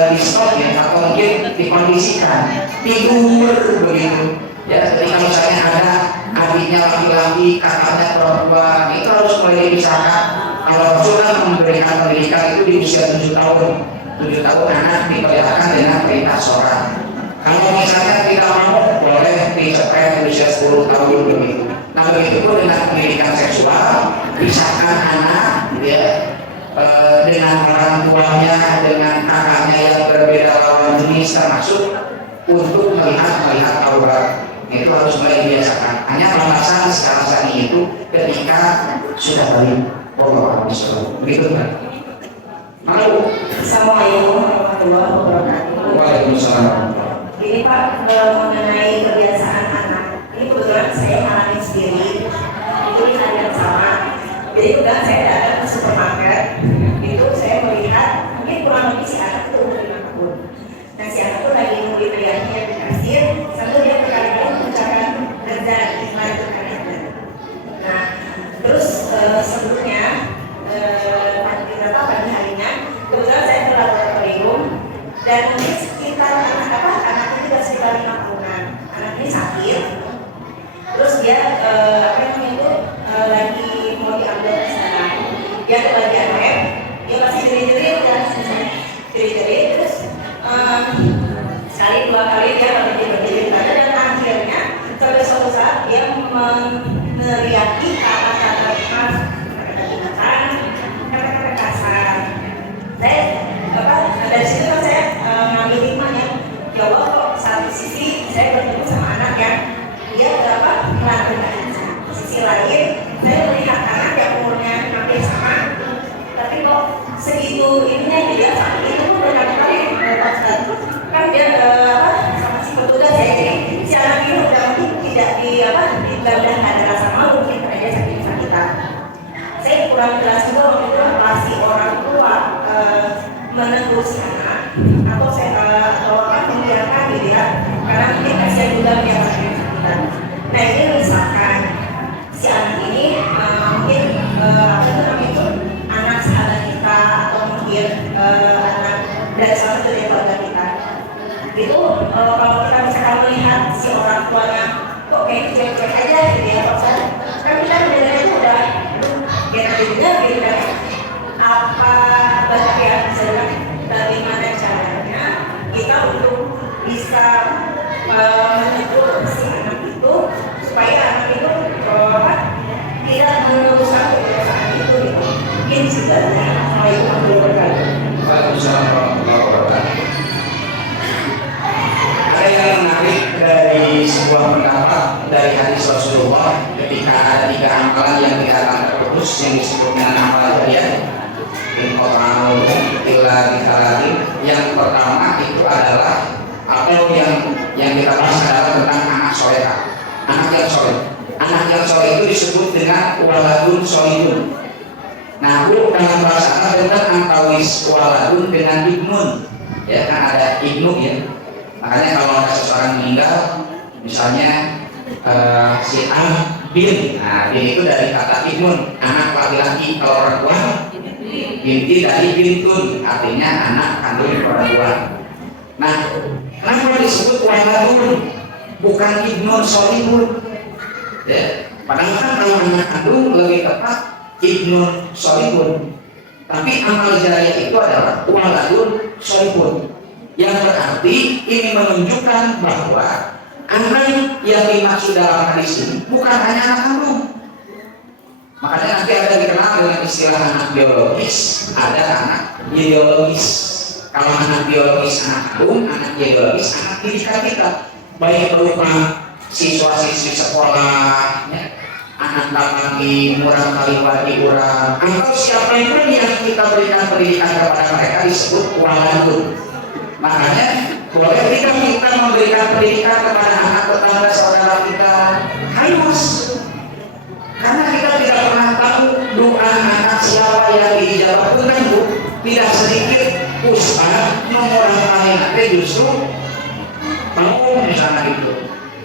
di stop ya, atau mungkin dikondisikan tidur begitu ya. Ketika misalnya ada adiknya laki-laki, kakaknya perempuan, itu harus mulai dipisahkan. Kalau sudah memberikan pendidikan itu di usia 7 tahun anak diperlihatkan dengan perintah seorang. Kalau misalnya tidak mau, boleh dicepat di usia 10 tahun begitu. Nah begitu pun dengan pendidikan seksual, pisahkan anak ya, dengan orang tuanya, dengan kakaknya yang berbeda lawan jenis, termasuk untuk melihat aurat. Itu harus mulai dibiasakan. Hanya batasan sekarang itu ketika sudah balik. Begitu kan? Mana Bu? Assalamualaikum warahmatullahi wabarakatuh. Waalaikumsalam. Ini Pak, mengenai kebiasaan anak, ini kebetulan saya alami sendiri. Itu di hari yang sama. Jadi kebetulan saya datang ke supermarket, itu saya melihat mungkin kurang lebih si anak itu umur 5 tahun. Nah si anak itu lagi nunggu ayahnya di kasir, sambil dia berkali-kali mengucapkan rezan, iklan rezan. Nah terus sebelumnya pagi harinya kebetulan saya ke laboratorium dan mungkin sekitar anak itu sudah sekitar 5 tahunan. Anak ini sakit, terus dia lagi mau diambil ke sana. Dia ke bagian lab, dia masih jerit-jerit ya, jerit-jerit terus sekali dua kali dia berdiri dan akhirnya sampai suatu saat dia meneriaki kata-kata kasar. Saya dari situ kan saya ngambil hikmahnya. Ya Allah, kok satu sisi saya bertemu sama anak yang dia melakukan sisi lain saya melihat anak yang umurnya hampir sama, tapi kok segitu ininya dia sakit itu pun berkali-kali kan dia sama si petugas ya, jadi si anak ini udah mungkin tidak udah ada rasa malu mungkin karena dia sakit-sakitan. Saya kurang jelas juga waktu itu masih orang tua menegur si anak atau membiarkan gitu ya, karena mungkin kasihan juga dia sakit-sakitan. Nah ini misalkan si anak ini mungkin anak sahabat kita atau mungkin anak dari salah satu dari keluarga kita itu kalau kita misalkan melihat si orang tuanya kok kayak cuek-cuek aja gitu ya, kan kita mendengarnya itu udah benar gitu kan, apa bagian bagaimana caranya kita untuk bisa menegur si anak itu supaya anak itu tidak meneruskan kebiasaan itu gitu. Mungkin sebenarnya Assalamualaikum warahmatullahi wabarakatuh. Waalaikumsalam warahmatullahi wabarakatuh. Ada yang menarik dari sebuah pendapat dari hadis Rasulullah ketika ada 3 amalan yang diakan terus yang disebut dengan amalan jariah. Yang pertama itu adalah atau yang kita bahas adalah tentang anak solehah, anak yang soleh. Anak yang soleh itu disebut dengan waladun solihun. Nah, dalam bahasa Arab dengan antawis waladun dengan ibnun, ya kan ada ibnu ya. Makanya kalau ada seseorang meninggal, misalnya si A bin, nah bin itu dari kata ibnun, anak laki-laki. Kalau orang tua binti dari bintun, artinya anak kandung orang tua. Nah, kenapa disebut waladun bukan ibnun solihun? Ya, padahal kan kalau anak kandung lebih tepat ibnun solihun. Tapi amal jariah itu adalah waladun solihun, yang berarti ini menunjukkan bahwa anak yang dimaksud dalam hadis ini bukan hanya anak kandung. Makanya nanti ada dikenal dengan istilah anak biologis, ada anak biologis. Kalau anak biologis anak kandung, anak biologis anak didikan kita, baik berupa siswa-siswi sekolah, ya, anak laki murang kaliwati urang, atau siapa yang kita berikan pendidikan kepada mereka disebut waladun. Makanya boleh kita memberikan pendidikan kepada anak tetangga saudara kita, harus. Karena kita tidak pernah tahu doa anak siapa yang dijabahkan, Bu. Tidak sedikit ustaz mengorang-orangkan justru mau misalnya itu.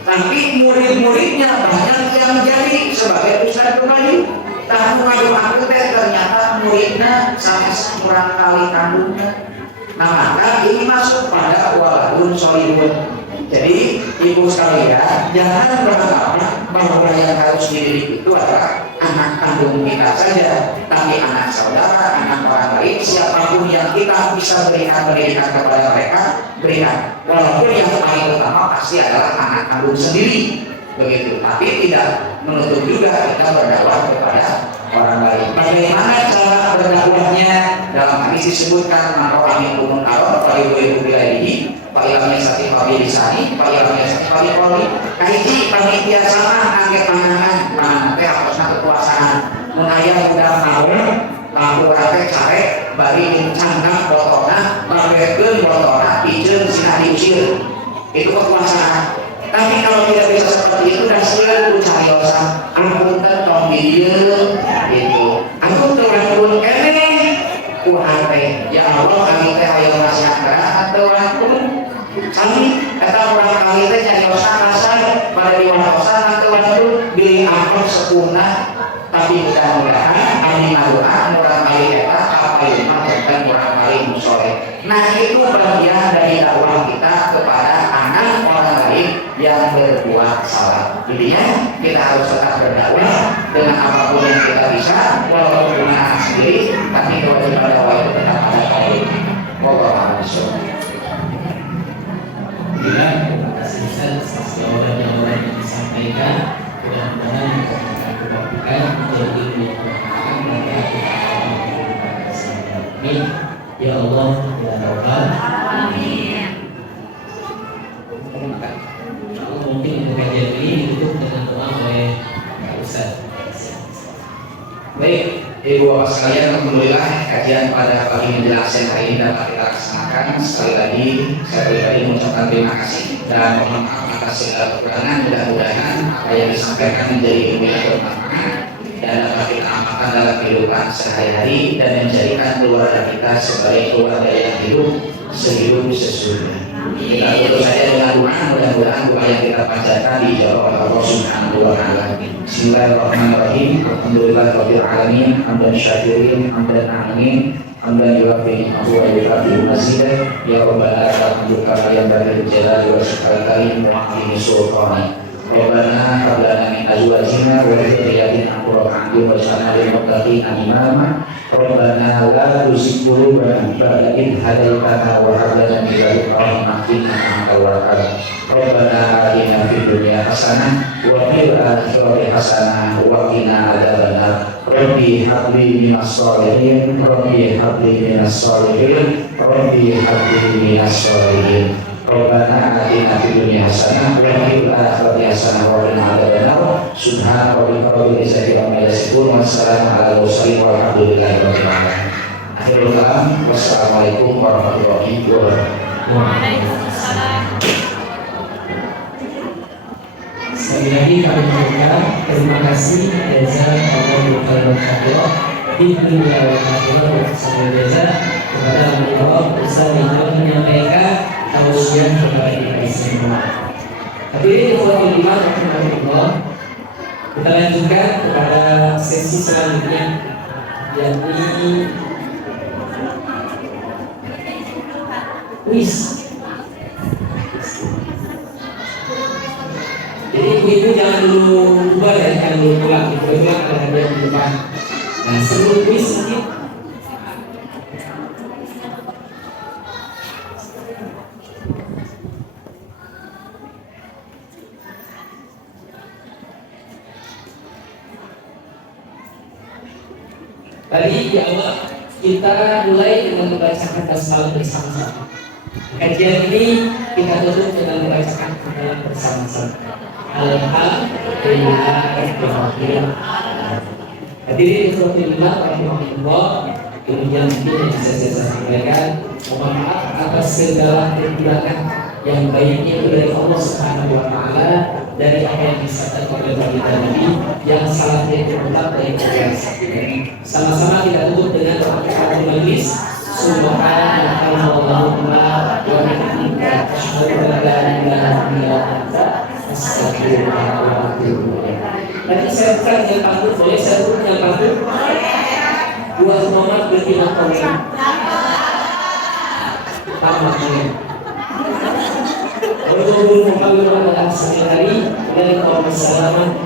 Tapi murid-muridnya banyak yang jadi sebagai ustaz kembali. Tahu ngadu aku ternyata muridnya sama kurang kali kandungnya. Nah maka ini masuk pada waladun solihun. Jadi ibu sekalian jangan beranggapan bahwa yang harus dididik itu adalah anak kandung kita saja, tapi anak saudara, anak orang lain, siapapun yang kita bisa berikan pendidikan kepada mereka, berikan. Walaupun yang paling utama pasti adalah anak kandung sendiri, begitu. Tapi tidak menutup juga kita berdakwah kepada orang lain. Bagaimana cara berdakwahnya? Dalam hadis disebutkan manrohani umum alon, ibu bilaihi, ilamnya sati fabi lisani, ilamnya sati fabi koli. Kaiji panitia sama angge pandangan, nanti atasnya kekuasaan. Menayang udah mau, lampu rate care, bari incang itu kekuasaan. Tapi kalau tidak bisa seperti itu dan selalu cariosan, aku tetap dieu gitu. Aku terlalu ku hate. Ya Allah kami teh hayang masyarakat atau aku kami kata orang kami teh cariosan kasar pada diwatosan atau waktu beli angkot sepunah. Tapi mudah-mudahan kami ngadoa orang kali eta apa yang tentang orang kali musoleh. Nah itu bagian dari dakwah kita kepada anak orang lain yang berbuat salah. Intinya kita harus tetap berdakwah dengan apapun yang kita bisa, walaupun punya anak sendiri, tapi kewajiban dakwah itu tetap ada kaum. Wallahu a'lam. Bila terima kasih Ustaz atas jawaban-jawaban yang disampaikan. Mudah-mudahan kita menjadi yang bermanfaat bagi kita. Amin. Ya Allah, ya Rabbal Alamin. Mungkin kajian ini ditutup dengan doa oleh Pak Ustaz. Baik, Ibu Bapak sekalian, alhamdulillah kajian pada pagi menjelang siang hari ini dapat kita laksanakan. Sekali lagi saya pribadi mengucapkan terima kasih dan mohon maaf atas segala kekurangan. Mudah-mudahan apa yang disampaikan menjadi ilmu yang bermanfaat dan dapat kita amalkan dalam kehidupan sehari-hari dan menjadikan keluarga kita sebagai keluarga yang hidup sehidup sesudahnya. Kita tutup saja dengan doa, mudah-mudahan doa yang kita panjatkan dijawab oleh Allah Subhanahu wa taala. Bismillahirrahmanirrahim. Alhamdulillahirabbil alamin, hamdan syakirin, hamdan amin, hamdan yuwafi ni'mahu wa yukafi mazidah. Ya Rabbana lakal kama yanbaghi li jalali wajhikal karim wa 'azimi sultanik. Rabbana hab lana min azwajina wa dhurriyyatina qurrata a'yun waj'alna lil muttaqina imama. Rabbana la tuzigh qulubana ba'da idh hadaytana wa hab lana min ladunka rahmah innaka antal wahhab. Rabbana atina fid dunya hasanah wa fil akhirati hasanah wa qina adzabannar. Rabbi hab li minas sholihin, Rabbi hab li minas sholihin, Rabbi hab li minas sholihin. Rabbana atina fid dunya hasanah wa fil akhirati hasanah wa qina adzabannar. Subhana rabbika rabbil izzati amma yasifun wa salamun alal mursalin walhamdulillahi rabbil alamin. Akhirul kalam, wassalamualaikum warahmatullahi wabarakatuh. Waalaikumsalam. Sekali lagi kami mengucapkan terima kasih jazakallahu khairan di dunia wal akhirah bersama jaza kepada beliau Ustaz yang telah menyampaikan tausiah kepada kita semua. Hadirin ikhwatul iman rahimakumullah, kita lanjutkan kepada sesi selanjutnya yakni kuis. Jadi ibu jangan dulu bubar ya, jangan dulu pulang. Kebetulan ada hadiah di depan. Nah sebelum kuis mungkin tadi di awal kita mulai dengan membacakan basmalah bersama-sama. Kajian ini kita tutup dengan membacakan hafalan bersama-sama. Alhamdulillahirrahmanirrahim. Hadirin ikhwatillah rahimahullah, demikian mungkin yang bisa saya sampaikan. Mohon maaf atas segala kekurangan, yang baiknya itu dari Allah Subhanahu wa taala, dari apa yang disampaikan oleh kita Nabi, yang salahnya itu tetap dari Allah. Sama-sama kita tutup dengan doa kafaratul majlis. Subhanallahumma wa bihamdika asyhadu an la ilaha illa anta astaghfiruka wa atubu ilaik. Nanti saya bukan yang pantun, boleh saya bukan yang pantun? Dua Muhammad bertimbang komen. Tamat komen.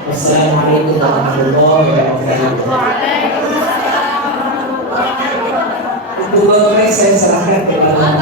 Wassalamualaikum warahmatullahi wabarakatuh. Untuk saya serahkan kepada